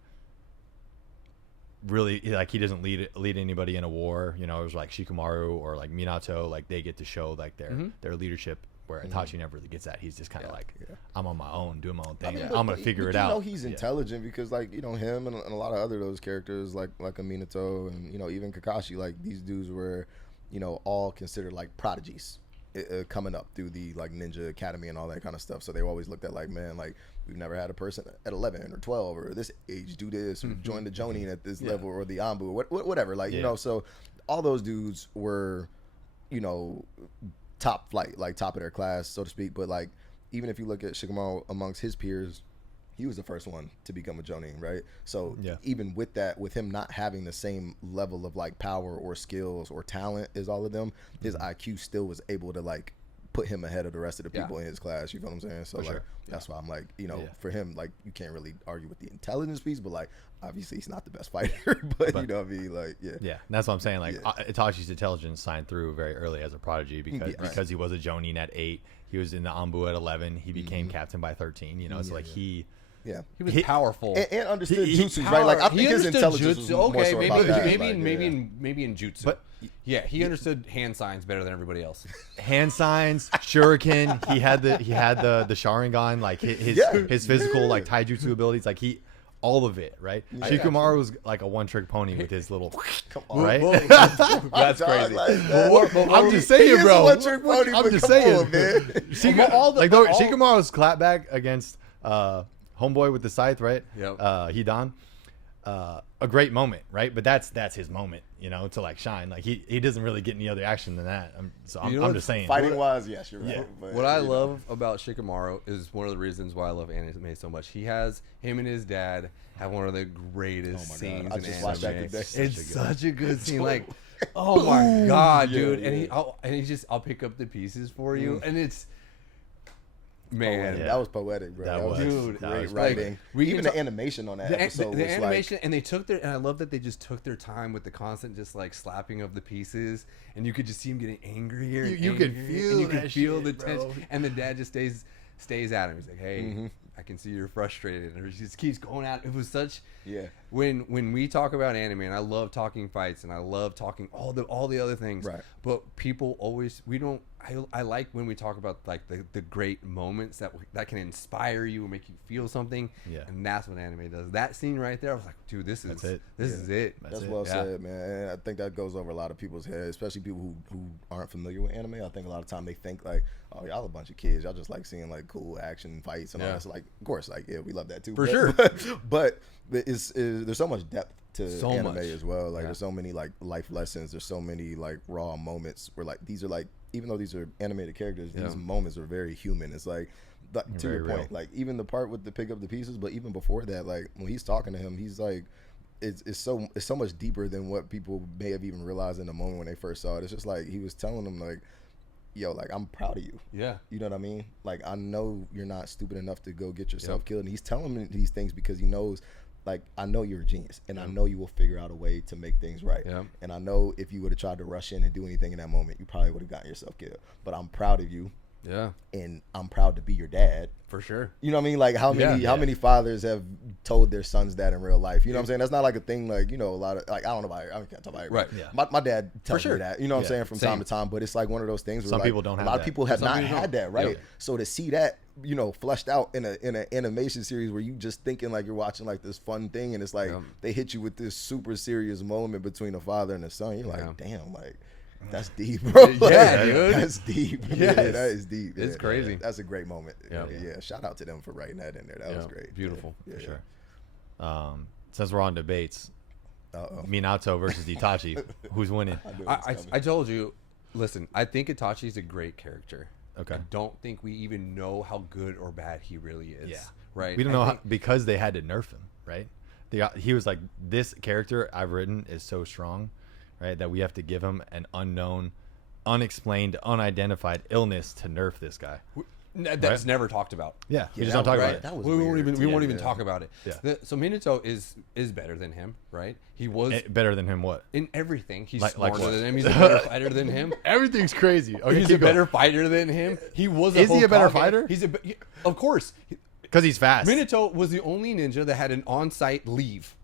really like he doesn't lead anybody in a war. You know, it was like Shikamaru or like Minato, like they get to show like their leadership, where Itachi never really gets that. He's just kind of like, I'm on my own, doing my own thing. but I'm gonna figure it out. You know, he's intelligent because like, you know, him and a lot of other those characters like a Minato and, you know, even Kakashi, like these dudes were, you know, all considered like prodigies coming up through the like ninja academy and all that kind of stuff. So they always looked at like, man, like we've never had a person at 11 or 12 or this age do this or join the Jonin at this level or the Anbu, whatever. Like, you know, so all those dudes were, you know, top flight, like top of their class, so to speak. But like even if you look at Shikamaru amongst his peers, he was the first one to become a Jonin, right? So even with that, with him not having the same level of like power or skills or talent as all of them, his IQ still was able to like put him ahead of the rest of the people in his class. You feel what I'm saying? So that's why I'm like, you know, for him, like you can't really argue with the intelligence piece, but like obviously he's not the best fighter, but you know what I mean? Like and that's what I'm saying. Like Itachi's intelligence signed through very early as a prodigy because he was a Jonin at 8. He was in the Anbu at 11. He became captain by 13. You know, so like he was powerful and understood jutsu, right? Like I think his intelligence was more so about that. Maybe in jutsu, but he understood hand signs better than everybody else. Hand signs, shuriken. He had the Sharingan, like his physical like taijutsu abilities, like all of it, right? Shikamaru was like a one-trick pony with his little, right? That's crazy. I'm just saying, bro. One-trick pony, I'm just saying, man. Shikamaru's clapback against Homeboy with the scythe, right? Yep. Hidan. A great moment, right? But that's his moment, you know, to like shine. Like he doesn't really get any other action than that. I'm just saying. Fighting wise, yes, you're right. Yeah. But, what I love about Shikamaru is one of the reasons why I love anime so much. Him and his dad have one of the greatest scenes in anime. It's such a good scene. Like, oh my god, dude! And I'll pick up the pieces for you, and it's. Man, that was poetic, bro. That was great writing. Even the animation on that episode the was animation, like, and they took and I love that they just took their time with the constant just like slapping of the pieces, and you could just see him getting angrier. You could feel the tension, and the dad just stays at him. He's like, "Hey, I can see you're frustrated," and he just keeps going at it. It was such when we talk about anime, and I love talking fights, and I love talking all the other things, right? But people always I like when we talk about like the great moments that can inspire you and make you feel something. Yeah. And that's what anime does. That scene right there, I was like, dude, this is it. That's well said, man. And I think that goes over a lot of people's heads, especially people who aren't familiar with anime. I think a lot of time they think like, oh, y'all a bunch of kids. Y'all just like seeing like cool action fights and all that. So like, of course, like we love that too. For sure. But there's so much depth to anime as well. Like there's so many like life lessons. There's so many like raw moments where like these are like, even though these are animated characters, these moments are very human. It's like, to your point, like even the part with the pick up the pieces, but even before that, like when he's talking to him, he's like, it's so much deeper than what people may have even realized in the moment when they first saw it. It's just like he was telling them like, yo, like I'm proud of you. Yeah. You know what I mean? Like I know you're not stupid enough to go get yourself killed. And he's telling me these things because he knows, like, I know you're a genius, and I know you will figure out a way to make things right. Yeah. And I know if you would have tried to rush in and do anything in that moment, you probably would have gotten yourself killed. But I'm proud of you. Yeah. And I'm proud to be your dad. For sure. You know what I mean? Like how many fathers have told their sons that in real life? You know what I'm saying? That's not like a thing like, you know, a lot of like I don't know about it. I can't talk about it. Right. Yeah. My dad tells me that. You know what I'm saying? From time to time. But it's like one of those things where some like, people don't have a lot that. of people have not had that, right? Yeah. So to see that, you know, fleshed out in an animation series where you just thinking like you're watching like this fun thing, and it's like they hit you with this super serious moment between a father and a son. You're like, damn, like that's deep, bro. Yeah, dude. That's deep. Yeah, that is deep. It's crazy. That's a great moment. Yeah. Shout out to them for writing that in there. That was great. Beautiful. For sure. Since we're on debates, Minato versus Itachi, who's winning? I told you, listen, I think Itachi's a great character. Okay. I don't think we even know how good or bad he really is. Yeah. Right. We don't know because they had to nerf him, right? He was like, this character I've written is so strong, right, that we have to give him an unknown, unexplained, unidentified illness to nerf this guy. That's never talked about. Yeah, we just don't talk about it. That was we won't even talk about it. Yeah. So Minato is better than him, right? He was better than him. What? In everything, he's smarter than him. He's a better fighter than him. Everything's crazy. Okay, he's a better fighter than him. He was. Is he a better fighter? Of course, because he's fast. Minato was the only ninja that had an on-site leave.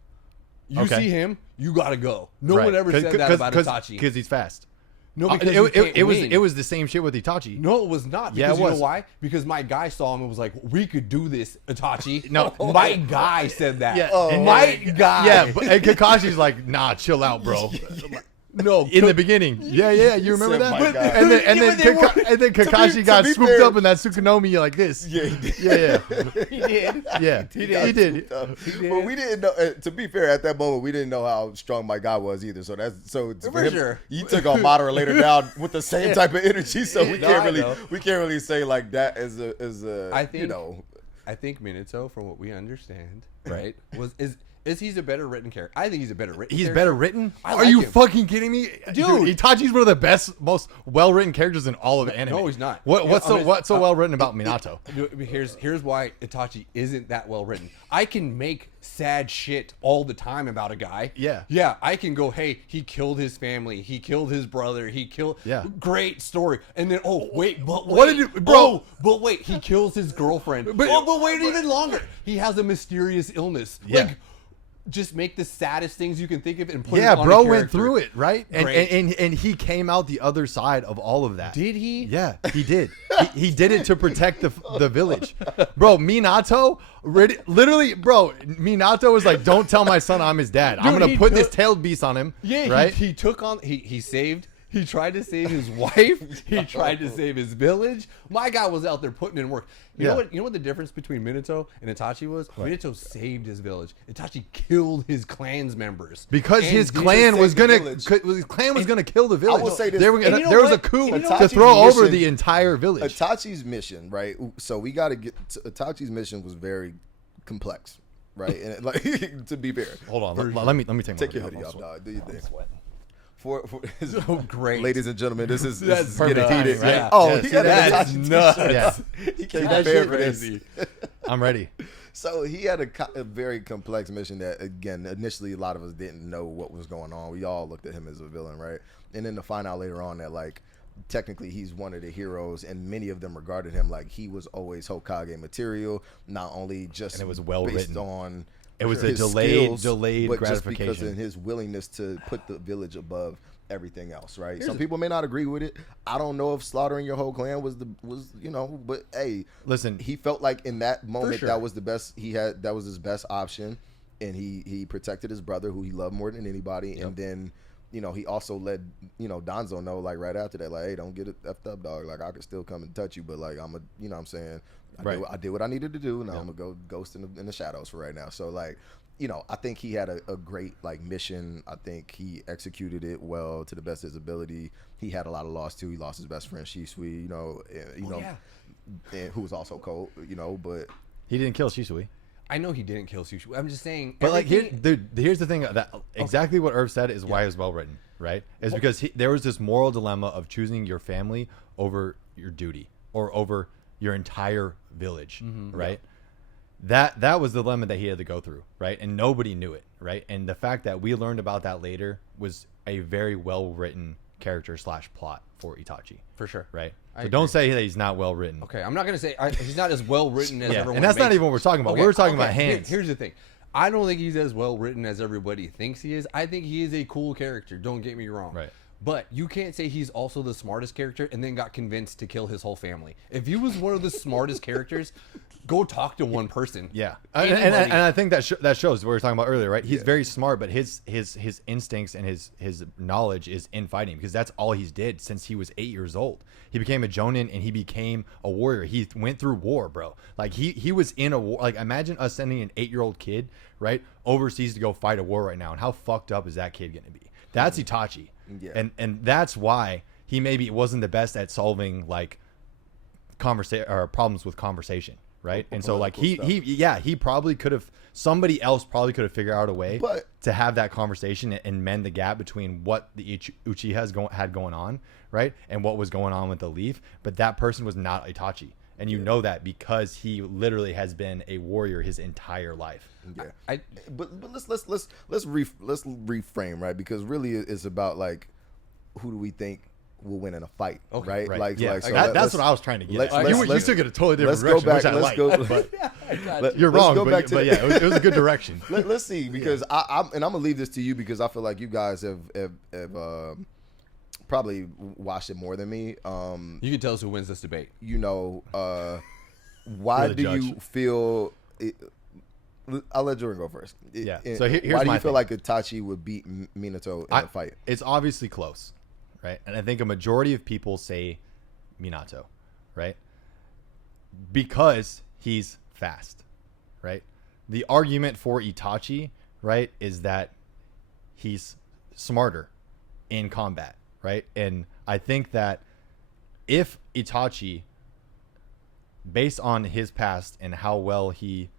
You see him, you gotta go. No one ever said that about Itachi because he's fast. No, because it was the same shit with Itachi. No, it was not. Because you know why? Because my guy saw him and was like, "We could do this, Itachi." No, my guy said that. Yeah, my guy. Yeah, and Kakashi's like, "Nah, chill out, bro." No, in the beginning. Yeah, you remember said, that? "My God." And then Kakashi got to be swooped fair- up in that Tsukunomi like this. Yeah, he did. Yeah. he did. Yeah. He did. But we didn't know. To be fair, at that moment, we didn't know how strong my guy was either. So for him, sure. he took our moderator down with the same type of energy. So we No, can't I really know. say like that as a I think you know. I think Minato, from what we understand, right, is he's a better written character. I think he's a better written. He's character. better written? I Are like you him. fucking kidding me? Dude. Itachi's one of the best, most well-written characters in all of anime. No, he's not. What's so well-written about Minato? Here's why Itachi isn't that well written. I can make sad shit all the time about a guy. Yeah. I can go, hey, he killed his family, he killed his brother, he killed. Yeah. Great story. And then wait, What did you- bro? But wait, he kills his girlfriend. But wait even longer. He has a mysterious illness. Yeah. Like, just make the saddest things you can think of and put it Yeah, on bro a went character. through it, right? Great. And he came out the other side of all of that. Did he? Yeah, he did. he did it to protect the village. Bro, Minato, literally, bro, Minato was like, don't tell my son I'm his dad. I'm Dude, going he to put this took- tailed beast on him. Yeah, right? he took on, he saved, he tried to save his wife, he tried to save his village. My guy was out there putting in work. You know what the difference between Minato and Itachi was? Minato saved his village. Itachi killed his clan's members. Because And his did- clan was save the gonna village. his clan was gonna kill the village. will say this- There, were, and you know there was a what? coup And you know to what? throw Itachi's over mission- the entire village. Itachi's mission, right? So we got to get Itachi's mission was very complex, right? And like to be fair, Hold on, let me take take my your hoodie headphones off, dog. Do your thing. sweating. For great. ladies and gentlemen, this is That's getting perfect heated. timing, right? Oh, Yeah, he see, got that's a Itachi nuts. t-shirt. Yeah. He came That prepared shit for this. crazy. I'm ready. So he had a very complex mission that, again, initially a lot of us didn't know what was going on. We all looked at him as a villain, right? And then to find out later on that, like, technically he's one of the heroes, and many of them regarded him like he was always Hokage material, not only just And it was well based written. on It was his a skills, delayed but just because gratification. of his willingness to put the village above everything else, right? Some people may not agree with it. I don't know if slaughtering your whole clan was but hey, Listen, he felt like in that moment sure. that was the best he had. That was his best option, and he protected his brother, who he loved more than anybody. And then, he also let Danzo know, like, right after that, like, hey, don't get it effed up, dog. Like, I could still come and touch you, but like I'm a, what I'm saying, I did what I needed to do. Now I'm gonna go ghost in the shadows for right now. So like, I think he had a great like mission. I think he executed it well to the best of his ability. He had a lot of loss too. He lost his best friend Shisui, and who was also cold, but he didn't kill Shisui. I know he didn't kill Sushu. I'm just saying. But like, everything- here's the thing that exactly what Erv said is why it was well written, right? Is because there was this moral dilemma of choosing your family over your duty or over your entire village, right? That was the dilemma that he had to go through, right? And nobody knew it, right? And the fact that we learned about that later was a very well written character / plot for Itachi, for sure. right? I So don't agree. say that he's not well written. Okay, I'm not gonna say he's not as well written as Yeah, everyone. and that's not makes even what we're talking about. Okay, We're talking okay, about hands. Here's the thing. I don't think he's as well written as everybody thinks he is. I think he is a cool character. Don't get me wrong. Right. But you can't say he's also the smartest character and then got convinced to kill his whole family. If he was one of the smartest characters, go talk to one person. Yeah, Anybody. and I think that that shows what we were talking about earlier, right? He's very smart, but his instincts and his knowledge is in fighting because that's all he's did since he was 8 years old. He became a Jonin and he became a warrior. He went through war, bro. Like he was in a war. Like imagine us sending an 8-year-old kid right overseas to go fight a war right now, and how fucked up is that kid going to be? That's Itachi. Yeah. And that's why he maybe wasn't the best at solving like conversation or problems with conversation, right? And so like he probably could have, somebody else probably could have figured out a way But- to have that conversation and mend the gap between what the Uchiha had going on, right, and what was going on with the Leaf. But that person was not Itachi, and you know that because he literally has been a warrior his entire life. Yeah, but let's reframe, right? Because really it's about like who do we think will win in a fight, right? Right. Like, Yeah. like so That's what I was trying to get at. You took it a totally different let's direction, go back. which I Let's like. go. But you're wrong, but yeah, it was a good direction. Let's see, because I'm gonna leave this to you because I feel like you guys have probably watched it more than me. You can tell us who wins this debate. Why You're the do judge. you feel I'll let Jordan go first. Yeah. So here's why do my you feel thing. like Itachi would beat Minato in the fight? It's obviously close, right? And I think a majority of people say Minato, right? Because he's fast, right? The argument for Itachi, right, is that he's smarter in combat, right? And I think that if Itachi, based on his past and how well he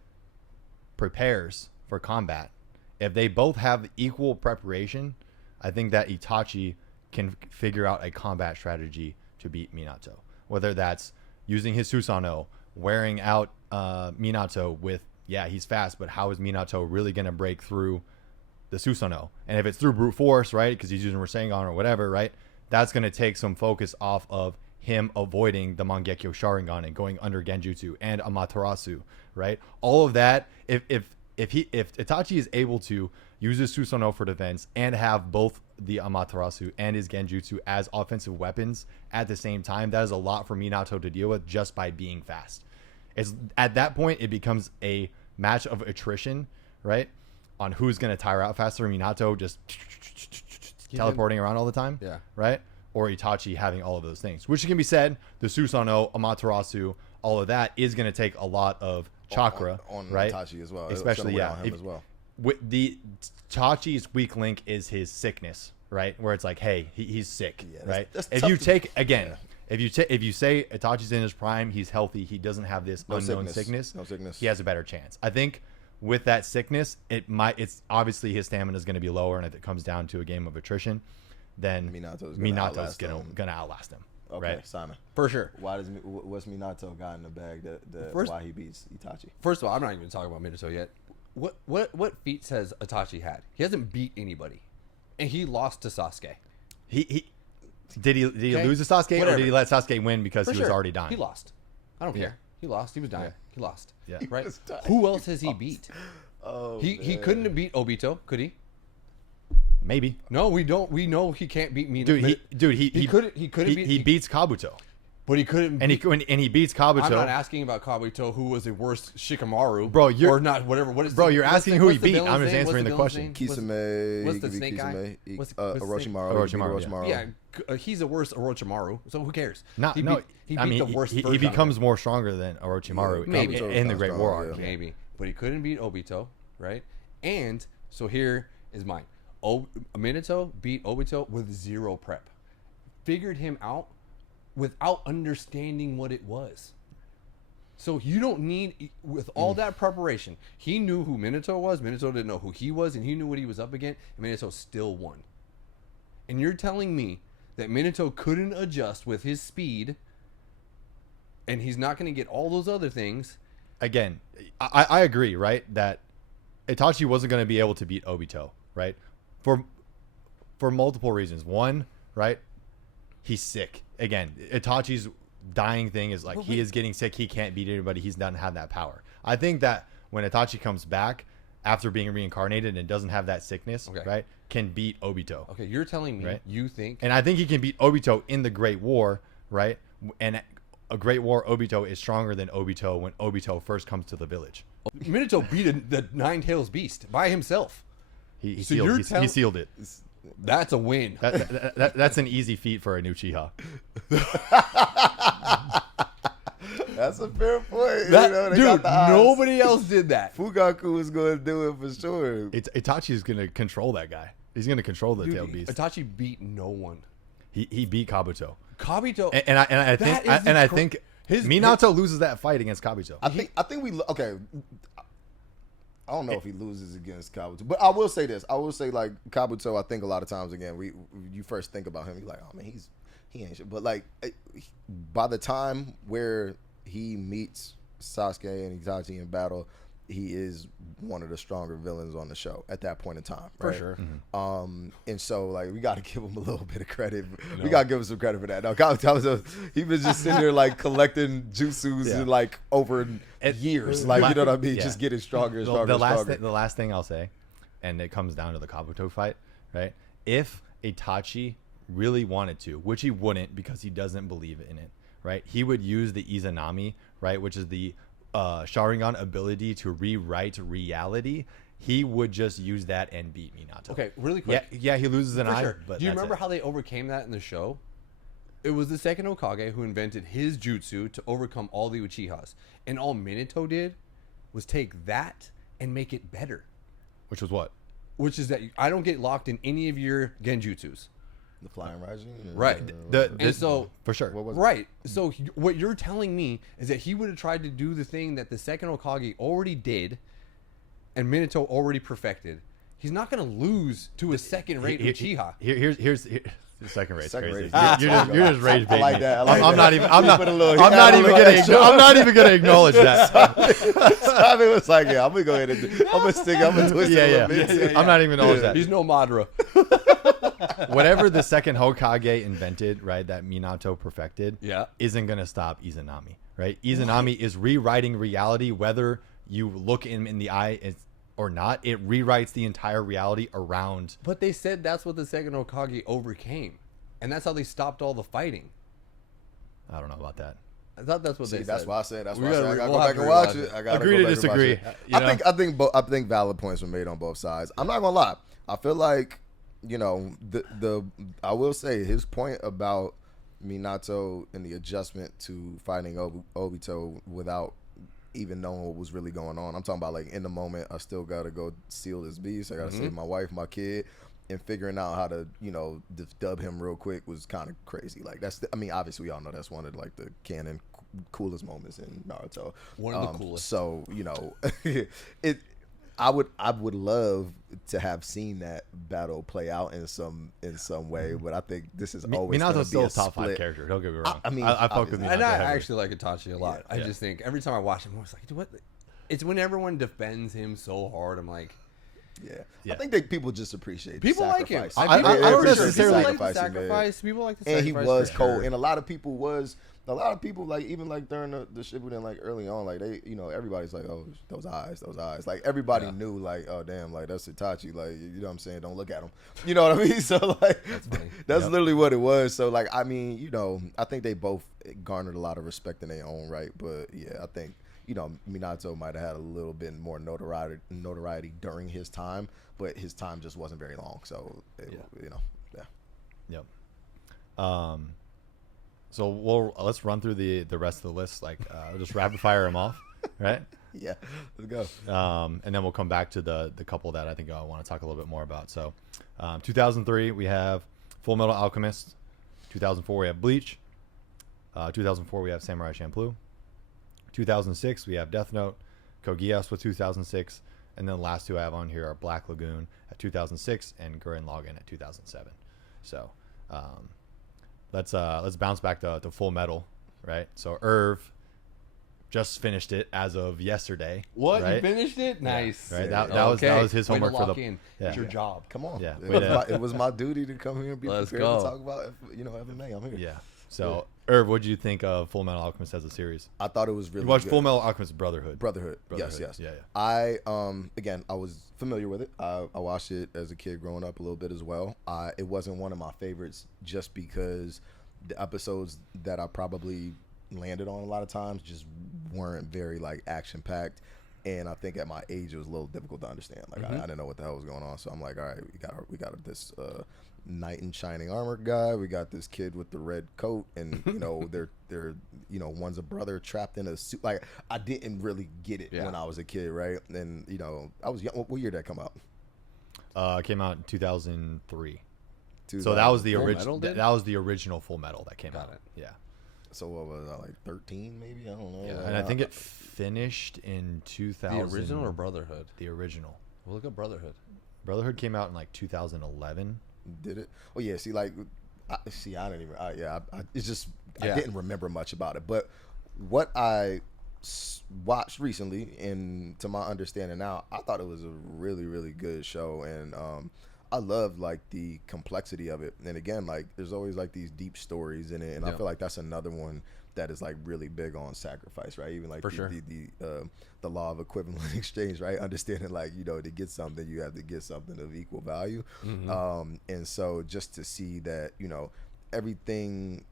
prepares for combat, if they both have equal preparation, I think that Itachi can figure out a combat strategy to beat Minato. Whether that's using his Susanoo, wearing out Minato with, yeah, he's fast, but how is Minato really going to break through the Susanoo? And if it's through brute force, right, because he's using Rasengan or whatever, right, that's going to take some focus off of him avoiding the Mangekyo Sharingan and going under Genjutsu and Amaterasu, right? All of that, if Itachi is able to use his Susanoo for defense and have both the Amaterasu and his Genjutsu as offensive weapons at the same time, that is a lot for Minato to deal with just by being fast. It's at that point it becomes a match of attrition, right? On who's going to tire out faster. Minato just teleporting around all the time, Yeah. right? Or Itachi having all of those things, which can be said, the Susanoo, Amaterasu, all of that is going to take a lot of chakra, on right? Itachi as well. Especially, It's gonna yeah. weigh on him as well. With the Tachi's weak link is his sickness, right? Where it's like, hey, he's sick, Yeah, right? that's If tough you to- take again, if you say Itachi's in his prime, he's healthy, he doesn't have this unknown sickness, No sickness. he has a better chance. I think with that sickness, it's obviously his stamina is going to be lower, and if it comes down to a game of attrition, then Minato's Minato's gonna gonna outlast him, Okay, right? Simon. For sure. What's Minato got in the bag that First- why he beats Itachi? First of all, I'm not even talking about Minato yet. What feats has Itachi had? He hasn't beat anybody, and he lost to Sasuke. He did he Okay, lose to Sasuke, or whatever. did he let Sasuke win because For he was sure. already dying? He lost. I don't care. He lost. He was dying. Yeah. He lost. Yeah. Right. was dying. Who else has he beat? Oh, He couldn't have beat Obito, could he? Maybe. No, we don't. We know he can't beat Minato. He couldn't. He couldn't beat. he beats Kabuto, but he couldn't. and beat, he beats Kabuto. I'm not asking about Kabuto, who was the worst Shikamaru, Bro, you're- or not. Whatever. What is? Bro, the- you're what's asking the- who he what's the beat. villain's I'm just name? answering What's the villain's question. name? Kisame. What's he the could beat snake guy? Kisame. What's the snake- Orochimaru. Orochimaru, He beat yeah. Orochimaru. Yeah, he's the worst Orochimaru. So who cares? No, he no. beat, he I beat mean, the worst. he version of becomes him. more stronger than Orochimaru Yeah, maybe. in the Kabuto's Great not War strong, arc. yeah. Maybe, but he couldn't beat Obito, right? And so here is mine. Minato beat Obito with zero prep. Figured him out without understanding what it was. So you don't need, with all that preparation, he knew who Minato was. Minato didn't know who he was, and he knew what he was up against, and Minato still won. And you're telling me that Minato couldn't adjust with his speed, and he's not going to get all those other things. Again, I agree, right? That Itachi wasn't going to be able to beat Obito, right? For multiple reasons. One, right? He's sick. Again, Itachi's dying thing is like he is getting sick. He can't beat anybody. He doesn't have that power. I think that when Itachi comes back after being reincarnated and doesn't have that sickness, Okay. right, can beat Obito. Okay, you're telling me Right. you think And I think he can beat Obito in the Great War, right? And a Great War Obito is stronger than Obito when Obito first comes to the village. Minato beat the Nine Tails Beast by himself. He So you're he sealed it. That's a win. That's an easy feat for a new Uchiha. That's a fair point. That- you know, they dude, got the odds. nobody else did that. Fugaku was going to do it for sure. Itachi's going to control that guy. He's going to control the Dude, tail beast. Itachi beat no one. He beat Kabuto. Kabuto. And I think That is the I cr- think his- Minato loses that fight against Kabuto. I think we okay. I don't know if he loses against Kabuto, but I will say this. I will say like Kabuto. I think a lot of times again, you first think about him, you're like, oh man, he ain't shit. But like by the time where he meets Sasuke and Itachi in battle, he is one of the stronger villains on the show at that point in time. For right? sure. And so like we got to give him a little bit of credit. We got to give him some credit for that. No, Kabuto, he was just sitting there like collecting jutsus Yeah. and like over years, like you know what I mean, Yeah. just getting stronger and stronger. The last thing I'll say, and it comes down to the Kabuto fight, right? If Itachi really wanted to, which he wouldn't because he doesn't believe in it, right? He would use the Izanami, right, which is the Sharingan ability to rewrite reality, he would just use that and beat Minato. Okay, really quick. Yeah, he loses an eye. Sure. But do you remember how they overcame that in the show? It was the second Hokage who invented his jutsu to overcome all the Uchihas. And all Minato did was take that and make it better. Which was what? Which is that I don't get locked in any of your genjutsus. The Flying Rising? Right. And so for sure. What was it? Right. So what you're telling me is that he would have tried to do the thing that the second Hokage already did and Minato already perfected. He's not going to lose to a second-rate Uchiha. Here's the second rate. Second Crazy. rate. You're just rage baiting. I like that. I'm not even gonna acknowledge that. Simon was like, yeah, I'm gonna go ahead and I'm gonna twist it a little bit. I'm not even gonna acknowledge that. He's no Madara. Whatever the second Hokage invented, right, that Minato perfected, isn't gonna stop Izanami, right? Izanami is rewriting reality, whether you look him in the eye or not. It rewrites the entire reality around. But they said that's what the second Hokage overcame, and that's how they stopped all the fighting. I don't know about that. I thought that's what they said. That's why I said. That's why I gotta said I gotta we'll go have back to and watch rewatch it. it. I gotta Agree go to back disagree. And watch it. I think valid points were made on both sides. I'm not gonna lie. I feel like I will say his point about Minato and the adjustment to fighting Obito without even knowing what was really going on. I'm talking about like in the moment, I still gotta go seal this beast. I gotta save my wife, my kid, and figuring out how to dub him real quick was kind of crazy. Like obviously we all know that's one of like the canon coolest moments in Naruto. One of the coolest. So I would love to have seen that battle play out in some way, but I think this is always Minato's still be a top 5 character. Don't get me wrong. I fuck with Minato. And I heavily. actually like Itachi a lot. I just think every time I watch him, I was like, what? It's when everyone defends him so hard. I'm like, I think that people just appreciate people the like him. sacrifice. I don't necessarily like the sacrifice. People like the and sacrifice. he was for cold, sure. and a lot of people like even like during the Shippuden, like early on, like they everybody's like, oh, those eyes, like everybody knew, like, oh damn, like that's Itachi, like, you know what I'm saying, don't look at him, you know what I mean? So like that's literally what it was. So like I mean, I think they both garnered a lot of respect in their own right, but yeah, I think Minato might have had a little bit more notoriety during his time, but his time just wasn't very long. So Yep. So let's run through the rest of the list. Like, just rapid fire them off, right? Yeah, let's go. And then we'll come back to the couple that I think I want to talk a little bit more about. So, 2003 we have Fullmetal Alchemist. 2004 we have Bleach. 2004 we have Samurai Champloo. 2006 we have Death Note. Kogias with 2006, and then the last two I have on here are Black Lagoon at 2006 and Gurren Lagann at 2007. So. Let's bounce back to Full Metal, right? So Erv just finished it as of yesterday. What? Right? You finished it? Nice. Right. That was his homework for the. Yeah. It's your job. Come on. Yeah. It was my duty to come here and be prepared to talk about MMA. I'm here. Yeah. So Erv, what did you think of Full Metal Alchemist as a series? I thought it was really. You watched good. Full Metal Alchemist Brotherhood. Yes. Yeah. I again, I was familiar with it. I watched it as a kid growing up a little bit as well. It wasn't one of my favorites just because the episodes that I probably landed on a lot of times just weren't very like action packed, and I think at my age it was a little difficult to understand. Like I didn't know what the hell was going on, so I'm like, all right, we got this knight in shining armor guy. We got this kid with the red coat, and they're one's a brother trapped in a suit. Like I didn't really get it when I was a kid, right? And I was young. What year did that come out? It came out in 2003. So 2000. that was the Full original. Metal did? That was the original Full Metal that came out. Got it. Yeah. So what was I, like 13 maybe? I don't know. Yeah. And I think it finished in 2000. The original or Brotherhood? The original. We'll look up Brotherhood. Brotherhood came out in like 2011. Did it? Oh yeah. See, like, I didn't even. It's just I didn't remember much about it. But what I watched recently, and to my understanding now, I thought it was a really, really good show, and I love like the complexity of it. And again, like there's always like these deep stories in it, and I feel like that's another one that is like really big on sacrifice, right? Even like the law of equivalent exchange, right? Understanding like to get something, you have to get something of equal value. And so just to see that everything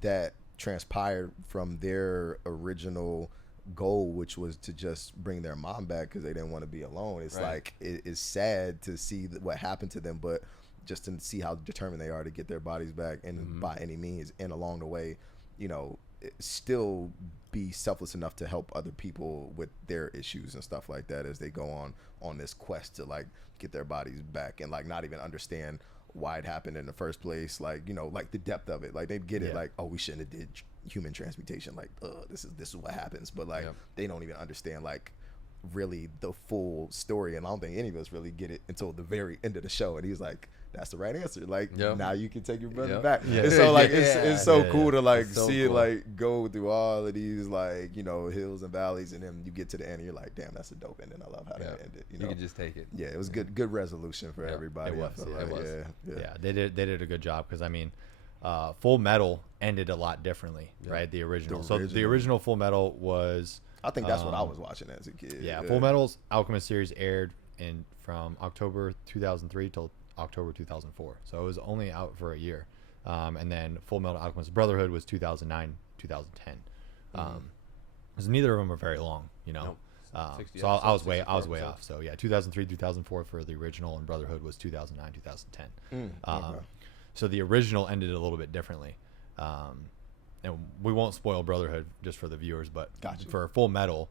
that transpired from their original goal, which was to just bring their mom back because they didn't want to be alone. It's like it's sad to see what happened to them, but just to see how determined they are to get their bodies back, and by any means, and along the way, you know, still be selfless enough to help other people with their issues and stuff like that as they go on this quest to like get their bodies back, and like not even understand why it happened in the first place, like, you know, like the depth of it, like they get it, like, oh, we shouldn't have did human transmutation, like this is what happens, but like they don't even understand like really the full story, and I don't think any of us really get it until the very end of the show, and he's like, that's the right answer, like now you can take your brother back. And so like it's so cool to like see it like go through all of these like, you know, hills and valleys, and then you get to the end and you're like, damn, that's a dope ending. I love how that ended, you know. You can just take it. It was good resolution for everybody. It was. Like. It was. Yeah, they did a good job, because I mean, Full Metal ended a lot differently, right? The original. So the original Full Metal was, I think that's what I was watching as a kid. Full Metal's Alchemist series aired from October 2003 till October 2004. So it was only out for a year. And then Fullmetal Alchemist Brotherhood was 2009, 2010. Because neither of them are very long, you know. Nope. So I was way off. So 2003, 2004 for the original, and Brotherhood was 2009, 2010. So the original ended a little bit differently. And we won't spoil Brotherhood just for the viewers, but for Full Metal,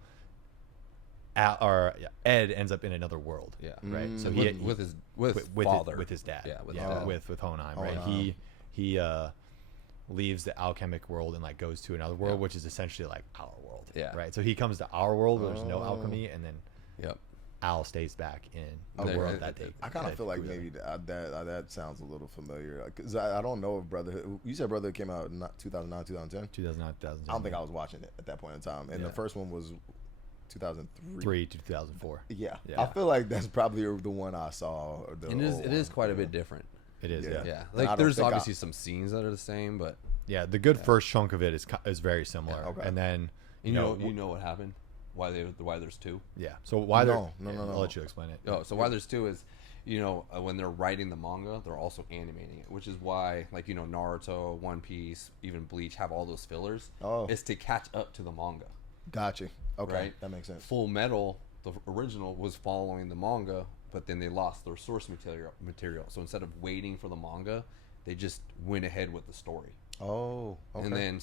Ed ends up in another world. Right. So with father, with his dad. Dad. With Honheim. Right. He leaves the alchemic world and like goes to another world, which is essentially like our world. Right. So he comes to our world where there's no alchemy, and then Al stays back in the world that they. I kind of feel like maybe that sounds a little familiar, because I don't know if Brotherhood. You said Brotherhood came out in 2009, 2010. 2009, 2010. I don't think I was watching it at that point in time, and the first one was 2003 to 2004. I feel like that's probably the one I saw. It is quite a bit different. It is, yeah. Like there's obviously some scenes that are the same, but the good first chunk of it is very similar. And then you know what happened, why there's two. So why no. I'll let you explain it. So why there's two is, you know, when they're writing the manga, they're also animating it, which is why, like, you know, Naruto, One Piece, even Bleach have all those fillers. It's to catch up to the manga. Gotcha. Okay, right? That makes sense. Full Metal, the original, was following the manga, but then they lost their source material. So instead of waiting for the manga, they just went ahead with the story. Okay. And then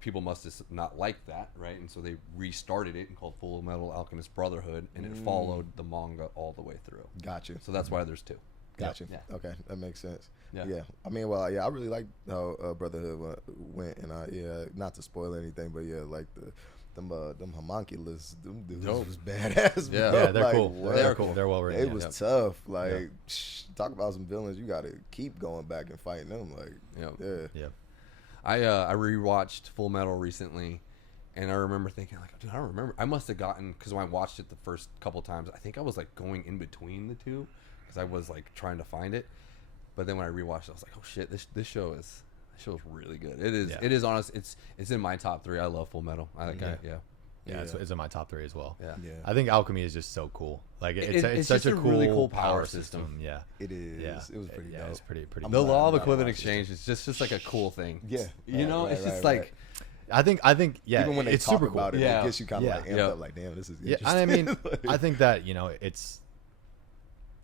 people must have not liked that, right? And so they restarted it and called Fullmetal Alchemist Brotherhood, and it followed the manga all the way through. Gotcha. So that's why there's two. Gotcha. Yeah. Okay, that makes sense. Yeah. I mean, I really like how Brotherhood went, and not to spoil anything, but like them homunculus, them dudes was badass. Yeah, they're like, cool. They're cool. They're well written. It was tough. Like, talk about some villains. You got to keep going back and fighting them. Like, I rewatched Full Metal recently, and I remember thinking, like, dude, I must have gotten, because when I watched it the first couple times, I think I was like going in between the two, because I was like trying to find it. But then when I rewatched it, I was like, oh shit, this show is really good. It is honest. It's in my top 3. I love Full Metal. It's in my top 3 as well. Yeah. I think alchemy is just so cool. Like it's such a really cool power system. Yeah, it is. Yeah. It was pretty dope. It's pretty. The law of equivalent exchange is just like a cool thing. Yeah, you know, it's just like. I think even when they it's talk super about cool. it, it gets you kind of like amped up. Like, damn, this is interesting. I mean, I think that, you know, it's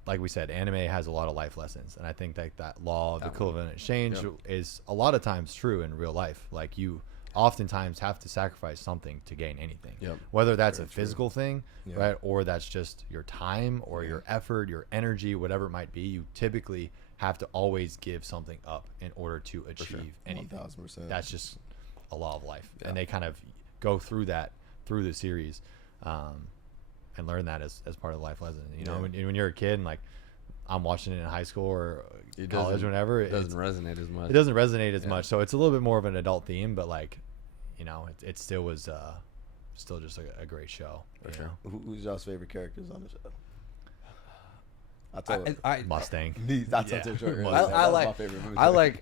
like we said, anime has a lot of life lessons, and I think that law of equivalent exchange is a lot of times true in real life. Like, you oftentimes have to sacrifice something to gain anything, whether that's a physical thing, right, or that's just your time or your effort, your energy, whatever it might be. You typically have to always give something up in order to achieve anything. 1000%. That's just a law of life, and they kind of go through that through the series, and learn that as part of the life lesson. You know, when you're a kid and like I'm watching it in high school or college, whenever, it doesn't resonate as much. It doesn't resonate as much, so it's a little bit more of an adult theme. But like, you know, it still was still just a great show. For sure. Who's y'all's favorite characters on the show? Mustang.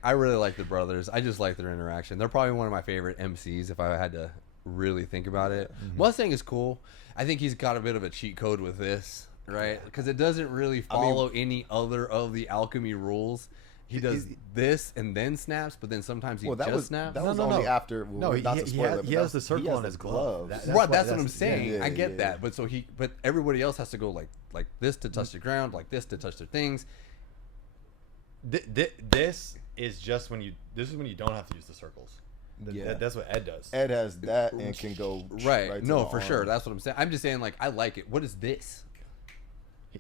I really like the brothers. I just like their interaction. They're probably one of my favorite MCs if I had to really think about it. Mustang is cool. I think he's got a bit of a cheat code with this, right? Because it doesn't really follow any other of the alchemy rules. he does this and then snaps, but then sometimes he snaps. That was only after. Well, No, not to spoil it, he has the circle on his glove. gloves. That's what I'm saying. I get that, but but everybody else has to go like this to touch the ground, like this to touch the things. This is just when you. This is when you don't have to use the circles. That's what Ed does. Ed has that and can go right. No, for sure. That's what I'm saying. I'm just saying, like, I like it. What is this?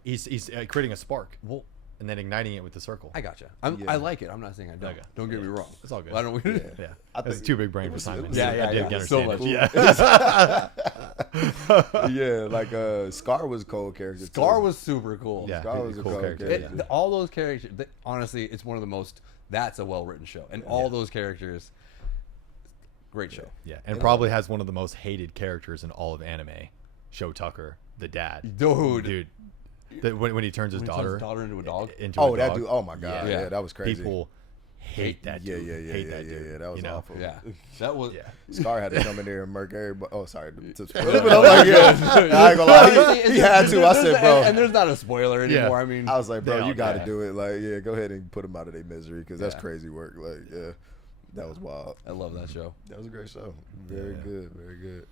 He's creating a spark. Well, and then igniting it with the circle. I gotcha. I like it. I'm not saying I don't. Okay. Don't get me wrong. It's all good. Why don't we? Yeah. It's too big brain for Simon. Yeah. I did understand So it. much. Yeah. Yeah, like Scar was a cold character. Scar was super cool. Yeah. Scar was a cool character. All those characters. Honestly, it's one of the most. That's a well-written show, and all those characters. Great show. Yeah, and probably has one of the most hated characters in all of anime. Show Tucker, the dad. Dude. When he turns his daughter into a dog. That dude. Oh my god. Yeah, that was crazy. People hate that dude. Yeah. That was awful. Yeah, that was. Yeah. Scar had to come in there and murk everybody. Oh, sorry. To spoil it. But I'm like, I ain't gonna lie. He had to. I said, bro. And there's not a spoiler anymore. Yeah. I mean, I was like, bro, you got to yeah. do it. Like, go ahead and put them out of their misery because that's crazy work. Like, that was wild. I love that show. That was a great show. Very good.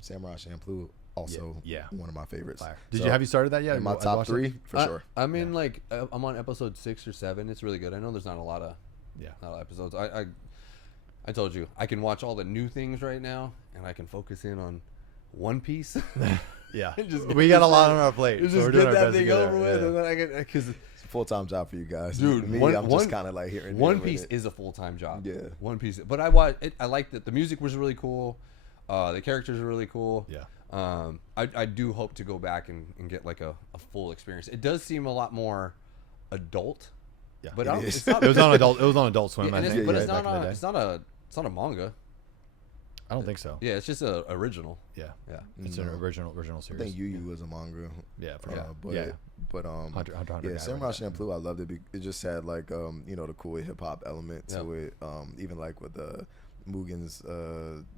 Samurai Champloo, also one of my favorites. Have you started that yet? In my top 3 for sure. I'm in I'm on episode 6 or 7. It's really good. I know there's not a lot of episodes. I told you I can watch all the new things right now, and I can focus in on One Piece. Yeah, we got a lot on our plate. Just get that thing over with, and then I get because. Full-time job for you guys, dude. I'm just kind of like hearing. One Piece is a full-time job. Yeah, One Piece. But I watched it. I liked that the music was really cool. The characters are really cool. Yeah. I do hope to go back and get like a full experience. It does seem a lot more adult. Yeah, but it's not, it was on Adult Swim. Yeah, I think, but it's not a manga. I don't think so. Yeah, it's just an original. Yeah. It's an original series. I think Yu Yu was a manga. Yeah, for sure. But Hunter Samurai Champloo, I loved it. It just had like the cool hip hop element to it. Even like with Mugen's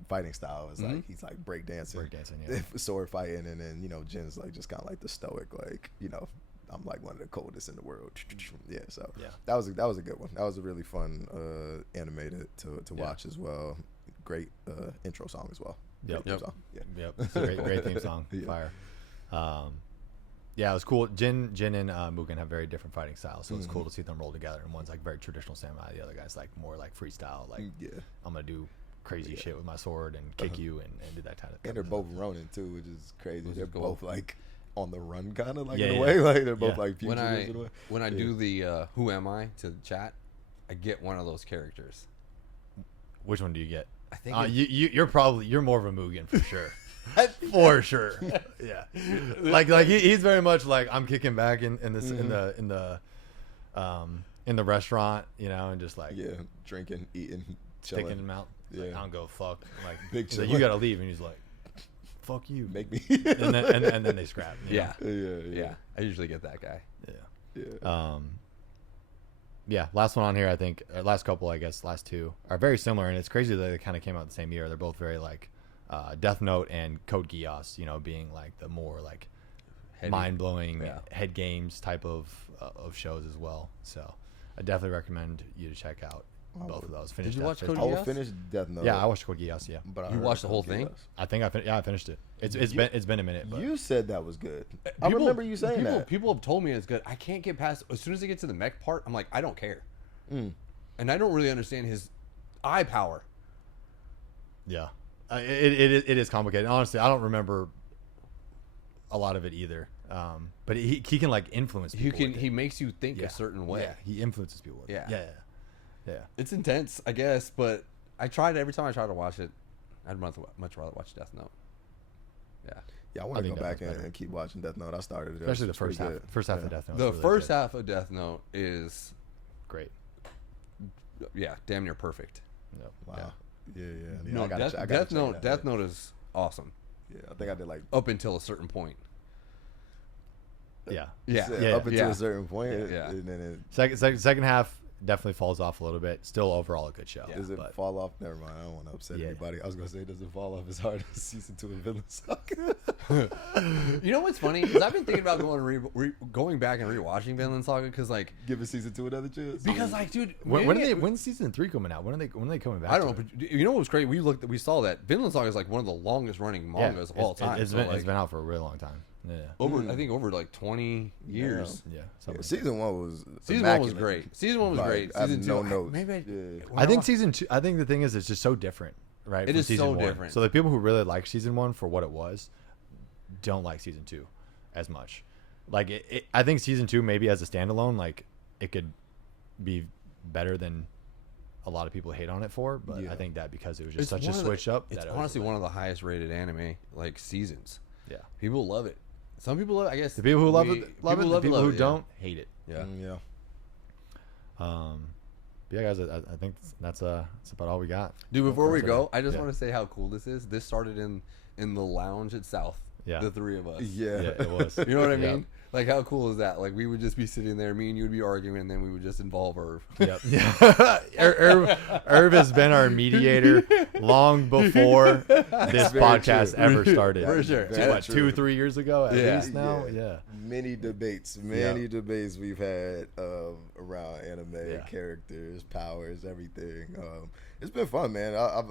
fighting style, it's like he's like breakdancing, sword fighting, and then Jin's like just kind of like the stoic, like I'm like one of the coldest in the world. Yeah, so that was a good one. That was a really fun animated to watch as well. Great intro song as well. Yep. It's a great theme song. Fire. Yeah, it was cool. Jin and Mugen have very different fighting styles, so it's cool to see them roll together. And one's like very traditional samurai, the other guy's like more like freestyle. Like, I'm gonna do crazy shit with my sword and kick you and do that kind of thing. And they're both Ronin too, which is crazy. They're both like on the run, kind of like in a way. Like they're both like fugitives in a way. When I do the Who Am I to the chat, I get one of those characters. Which one do you get? I think you're more of a Mugen for sure. For sure. Yeah. Like he's very much like I'm kicking back in the restaurant, and just like drinking, eating, chilling. Sticking him out. Like, I don't go fuck. Like big so you gotta leave, and he's like, fuck you. Make me. and then they scrap. Yeah. I usually get that guy. Yeah. Last one on here, I think. Last couple, I guess. Last two are very similar, and it's crazy that they kind of came out the same year. They're both very like Death Note and Code Geass, being like the more like mind-blowing head games type of shows as well. So I definitely recommend you to check out both of those. Did you watch Code Geass? I will finish Death Note. Yeah, I watched Code Geass. Yeah, but you watched the whole thing? I think I finished it. It's been a minute. But. You said that was good. I remember you saying that. People have told me it's good. I can't get past. As soon as they get to the mech part, I'm like, I don't care, and I don't really understand his eye power. Yeah, it is complicated. Honestly, I don't remember a lot of it either. But he can like influence people. He makes you think a certain way. Yeah, he influences people. With it. Yeah. It's intense, I guess, but every time I try to watch it, I'd much rather watch Death Note. Yeah, I want to go back and keep watching Death Note. I started it. Especially the first half of Death Note. The first half of Death Note is great. Yeah, damn near perfect. Yep. Wow. Yeah. No, Death Note is awesome. Yeah, I think I did like up until a certain point. Yeah. Up until a certain point. Yeah. And then second half definitely falls off a little bit. Still overall a good show. Does it fall off? Never mind. I don't want to upset anybody. I was gonna say, does it fall off as hard as season 2 of Vinland Saga? You know what's funny? Because I've been thinking about going back and rewatching Vinland Saga because like Giving season 2 another chance. because like dude, When's season 3 coming out? When are they coming back? I don't know. But you know what was great? We saw that Vinland Saga is like one of the longest running mangas of all time. It's been out for a really long time. Yeah. I think over like 20 years. Yeah. Season 1 was Great. Season 1 was great. Season 2, no notes. maybe I think season 2. I think the thing is, it's just so different, right? It is season so 1. different. So the people who really like season 1 for what it was, don't like season 2 as much. Like I think season 2 maybe as a standalone, like it could be better than a lot of people hate on it for. But I think that because it was just such a switch up. It's honestly one of the highest rated anime like seasons. Yeah, people love it. Some people love it, I guess. The people who love it, love it. The people who don't hate it. Yeah. But yeah, guys, I think that's about all we got. Dude, before we go, I just want to say how cool this is. This started in the lounge at South. Yeah. The three of us. Yeah, it was. You know what I mean? Like, how cool is that? Like, we would just be sitting there, me and you would be arguing, and then we would just involve Erv. Yep. Yeah. Erv has been our mediator long before this podcast ever started. For sure. What, 2-3 years ago at least now? Yeah. Many debates we've had around anime, characters, powers, everything. It's been fun, man. I've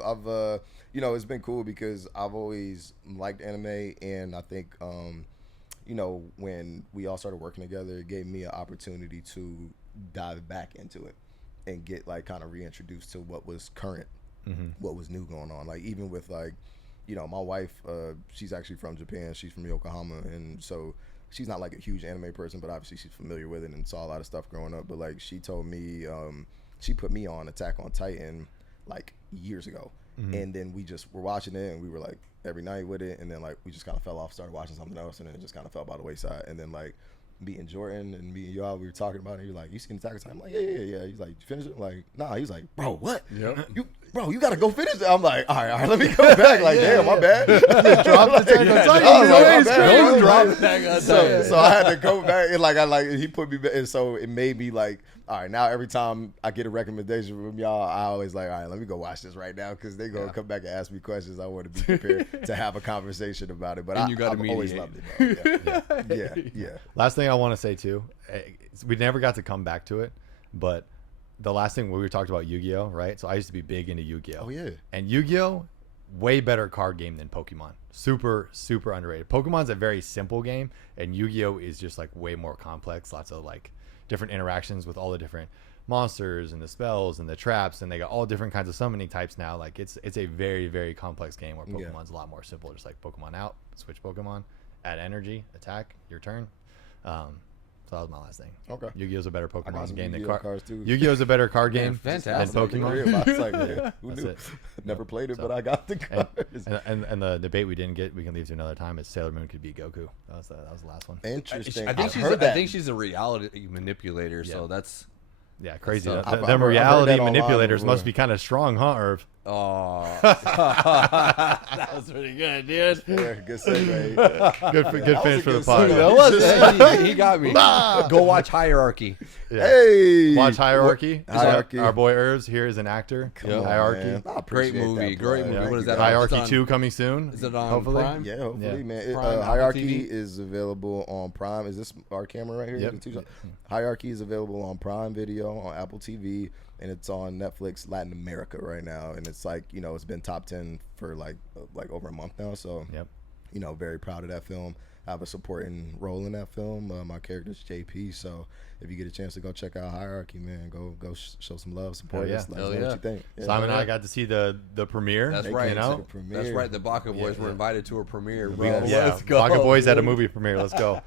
it's been cool because I've always liked anime, and I think when we all started working together, it gave me an opportunity to dive back into it and get like kind of reintroduced to what was current, what was new going on. Like even with like, my wife, she's actually from Japan. She's from Yokohama, and so she's not like a huge anime person, but obviously she's familiar with it and saw a lot of stuff growing up. But like she told me, she put me on Attack on Titan like years ago. And then we just were watching it, and we were like every night with it, and then like we just kind of fell off, started watching something else, and then it just kind of fell by the wayside. And then like me and Jordan and me and y'all, we were talking about it. You're like, you seen Attack on Titan? I'm like, yeah. He's like, you finished it? I'm like, nah. He's like, bro, what? Yep. You gotta go finish it. I'm like, all right, let me go back. Like, damn, my bad. Dropped Attack on Titan. So I had to go back, and he put me back, and so it made me like, all right, now every time I get a recommendation from y'all, I always like, all right, let me go watch this right now, because they're going to come back and ask me questions. I want to be prepared to have a conversation about it. But I've always loved it, bro. Yeah. Last thing I want to say, too, we never got to come back to it, but the last thing we talked about Yu-Gi-Oh, right? So I used to be big into Yu-Gi-Oh. Oh, yeah. And Yu-Gi-Oh, way better card game than Pokemon. Super, super underrated. Pokemon's a very simple game, and Yu-Gi-Oh is just like way more complex. Lots of like different interactions with all the different monsters and the spells and the traps, and they got all different kinds of summoning types now. Like it's a very, very complex game where Pokemon's a lot more simple. Just like Pokemon out, switch Pokemon, add energy, attack, your turn. So that was my last thing. Okay. Yu-Gi-Oh's a better Pokemon game than cards too. Yu-Gi-Oh's a better card game fantastic. than Pokemon. It's like, who That's knew? it. Never played it, but I got the cards. And the debate we didn't get, we can leave to another time, is Sailor Moon could beat Goku. That was the last one. Interesting. I think she's a reality manipulator, so that's crazy. I've Them heard reality that online manipulators before. must be kind of strong, huh, Erv? Oh, that was pretty good, dude. Yeah, good segue. Good finish for the good pod. segue. That was he got me. Go watch Hierarchy. Yeah. Hey, Watch Hierarchy. Hierarchy. Our boy Erv's here is an actor. Come on, Hierarchy. man. I appreciate Great movie, that, great bro. movie. What is that? Hierarchy It's on- 2 coming soon. Is it on hopefully? Prime? Yeah, hopefully, Yeah. man. Prime, Apple Hierarchy TV? is available on Prime. Is this our camera right here? Yep. The two- Hierarchy is available on Prime Video, on Apple TV, and it's on Netflix Latin America right now. And it's like, it's been top 10 for like over a month now. So, Yep. Very proud of that film. I have a supporting role in that film. My character's JP. So if you get a chance to go check out Hierarchy, man, go show some love, support Hell us. yeah. Let us know what you think. Yeah. Simon and I got to see the premiere. That's They right. came You to know? the premiere. That's right. The Baka Boys were invited to a premiere, bro. Yeah, Let's go. Baka Boys at a movie premiere. Let's go.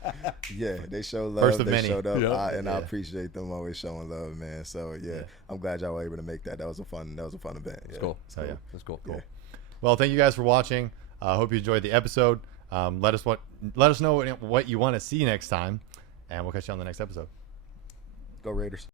Yeah, they show love. First of they many. showed up, Yep. I appreciate them always showing love, man. So yeah, I'm glad y'all were able to make that. That was a fun event. That's cool. So yeah. That's cool. Yeah. Well, thank you guys for watching. Hope you enjoyed the episode. Let us know what you want to see next time, and we'll catch you on the next episode. Go Raiders.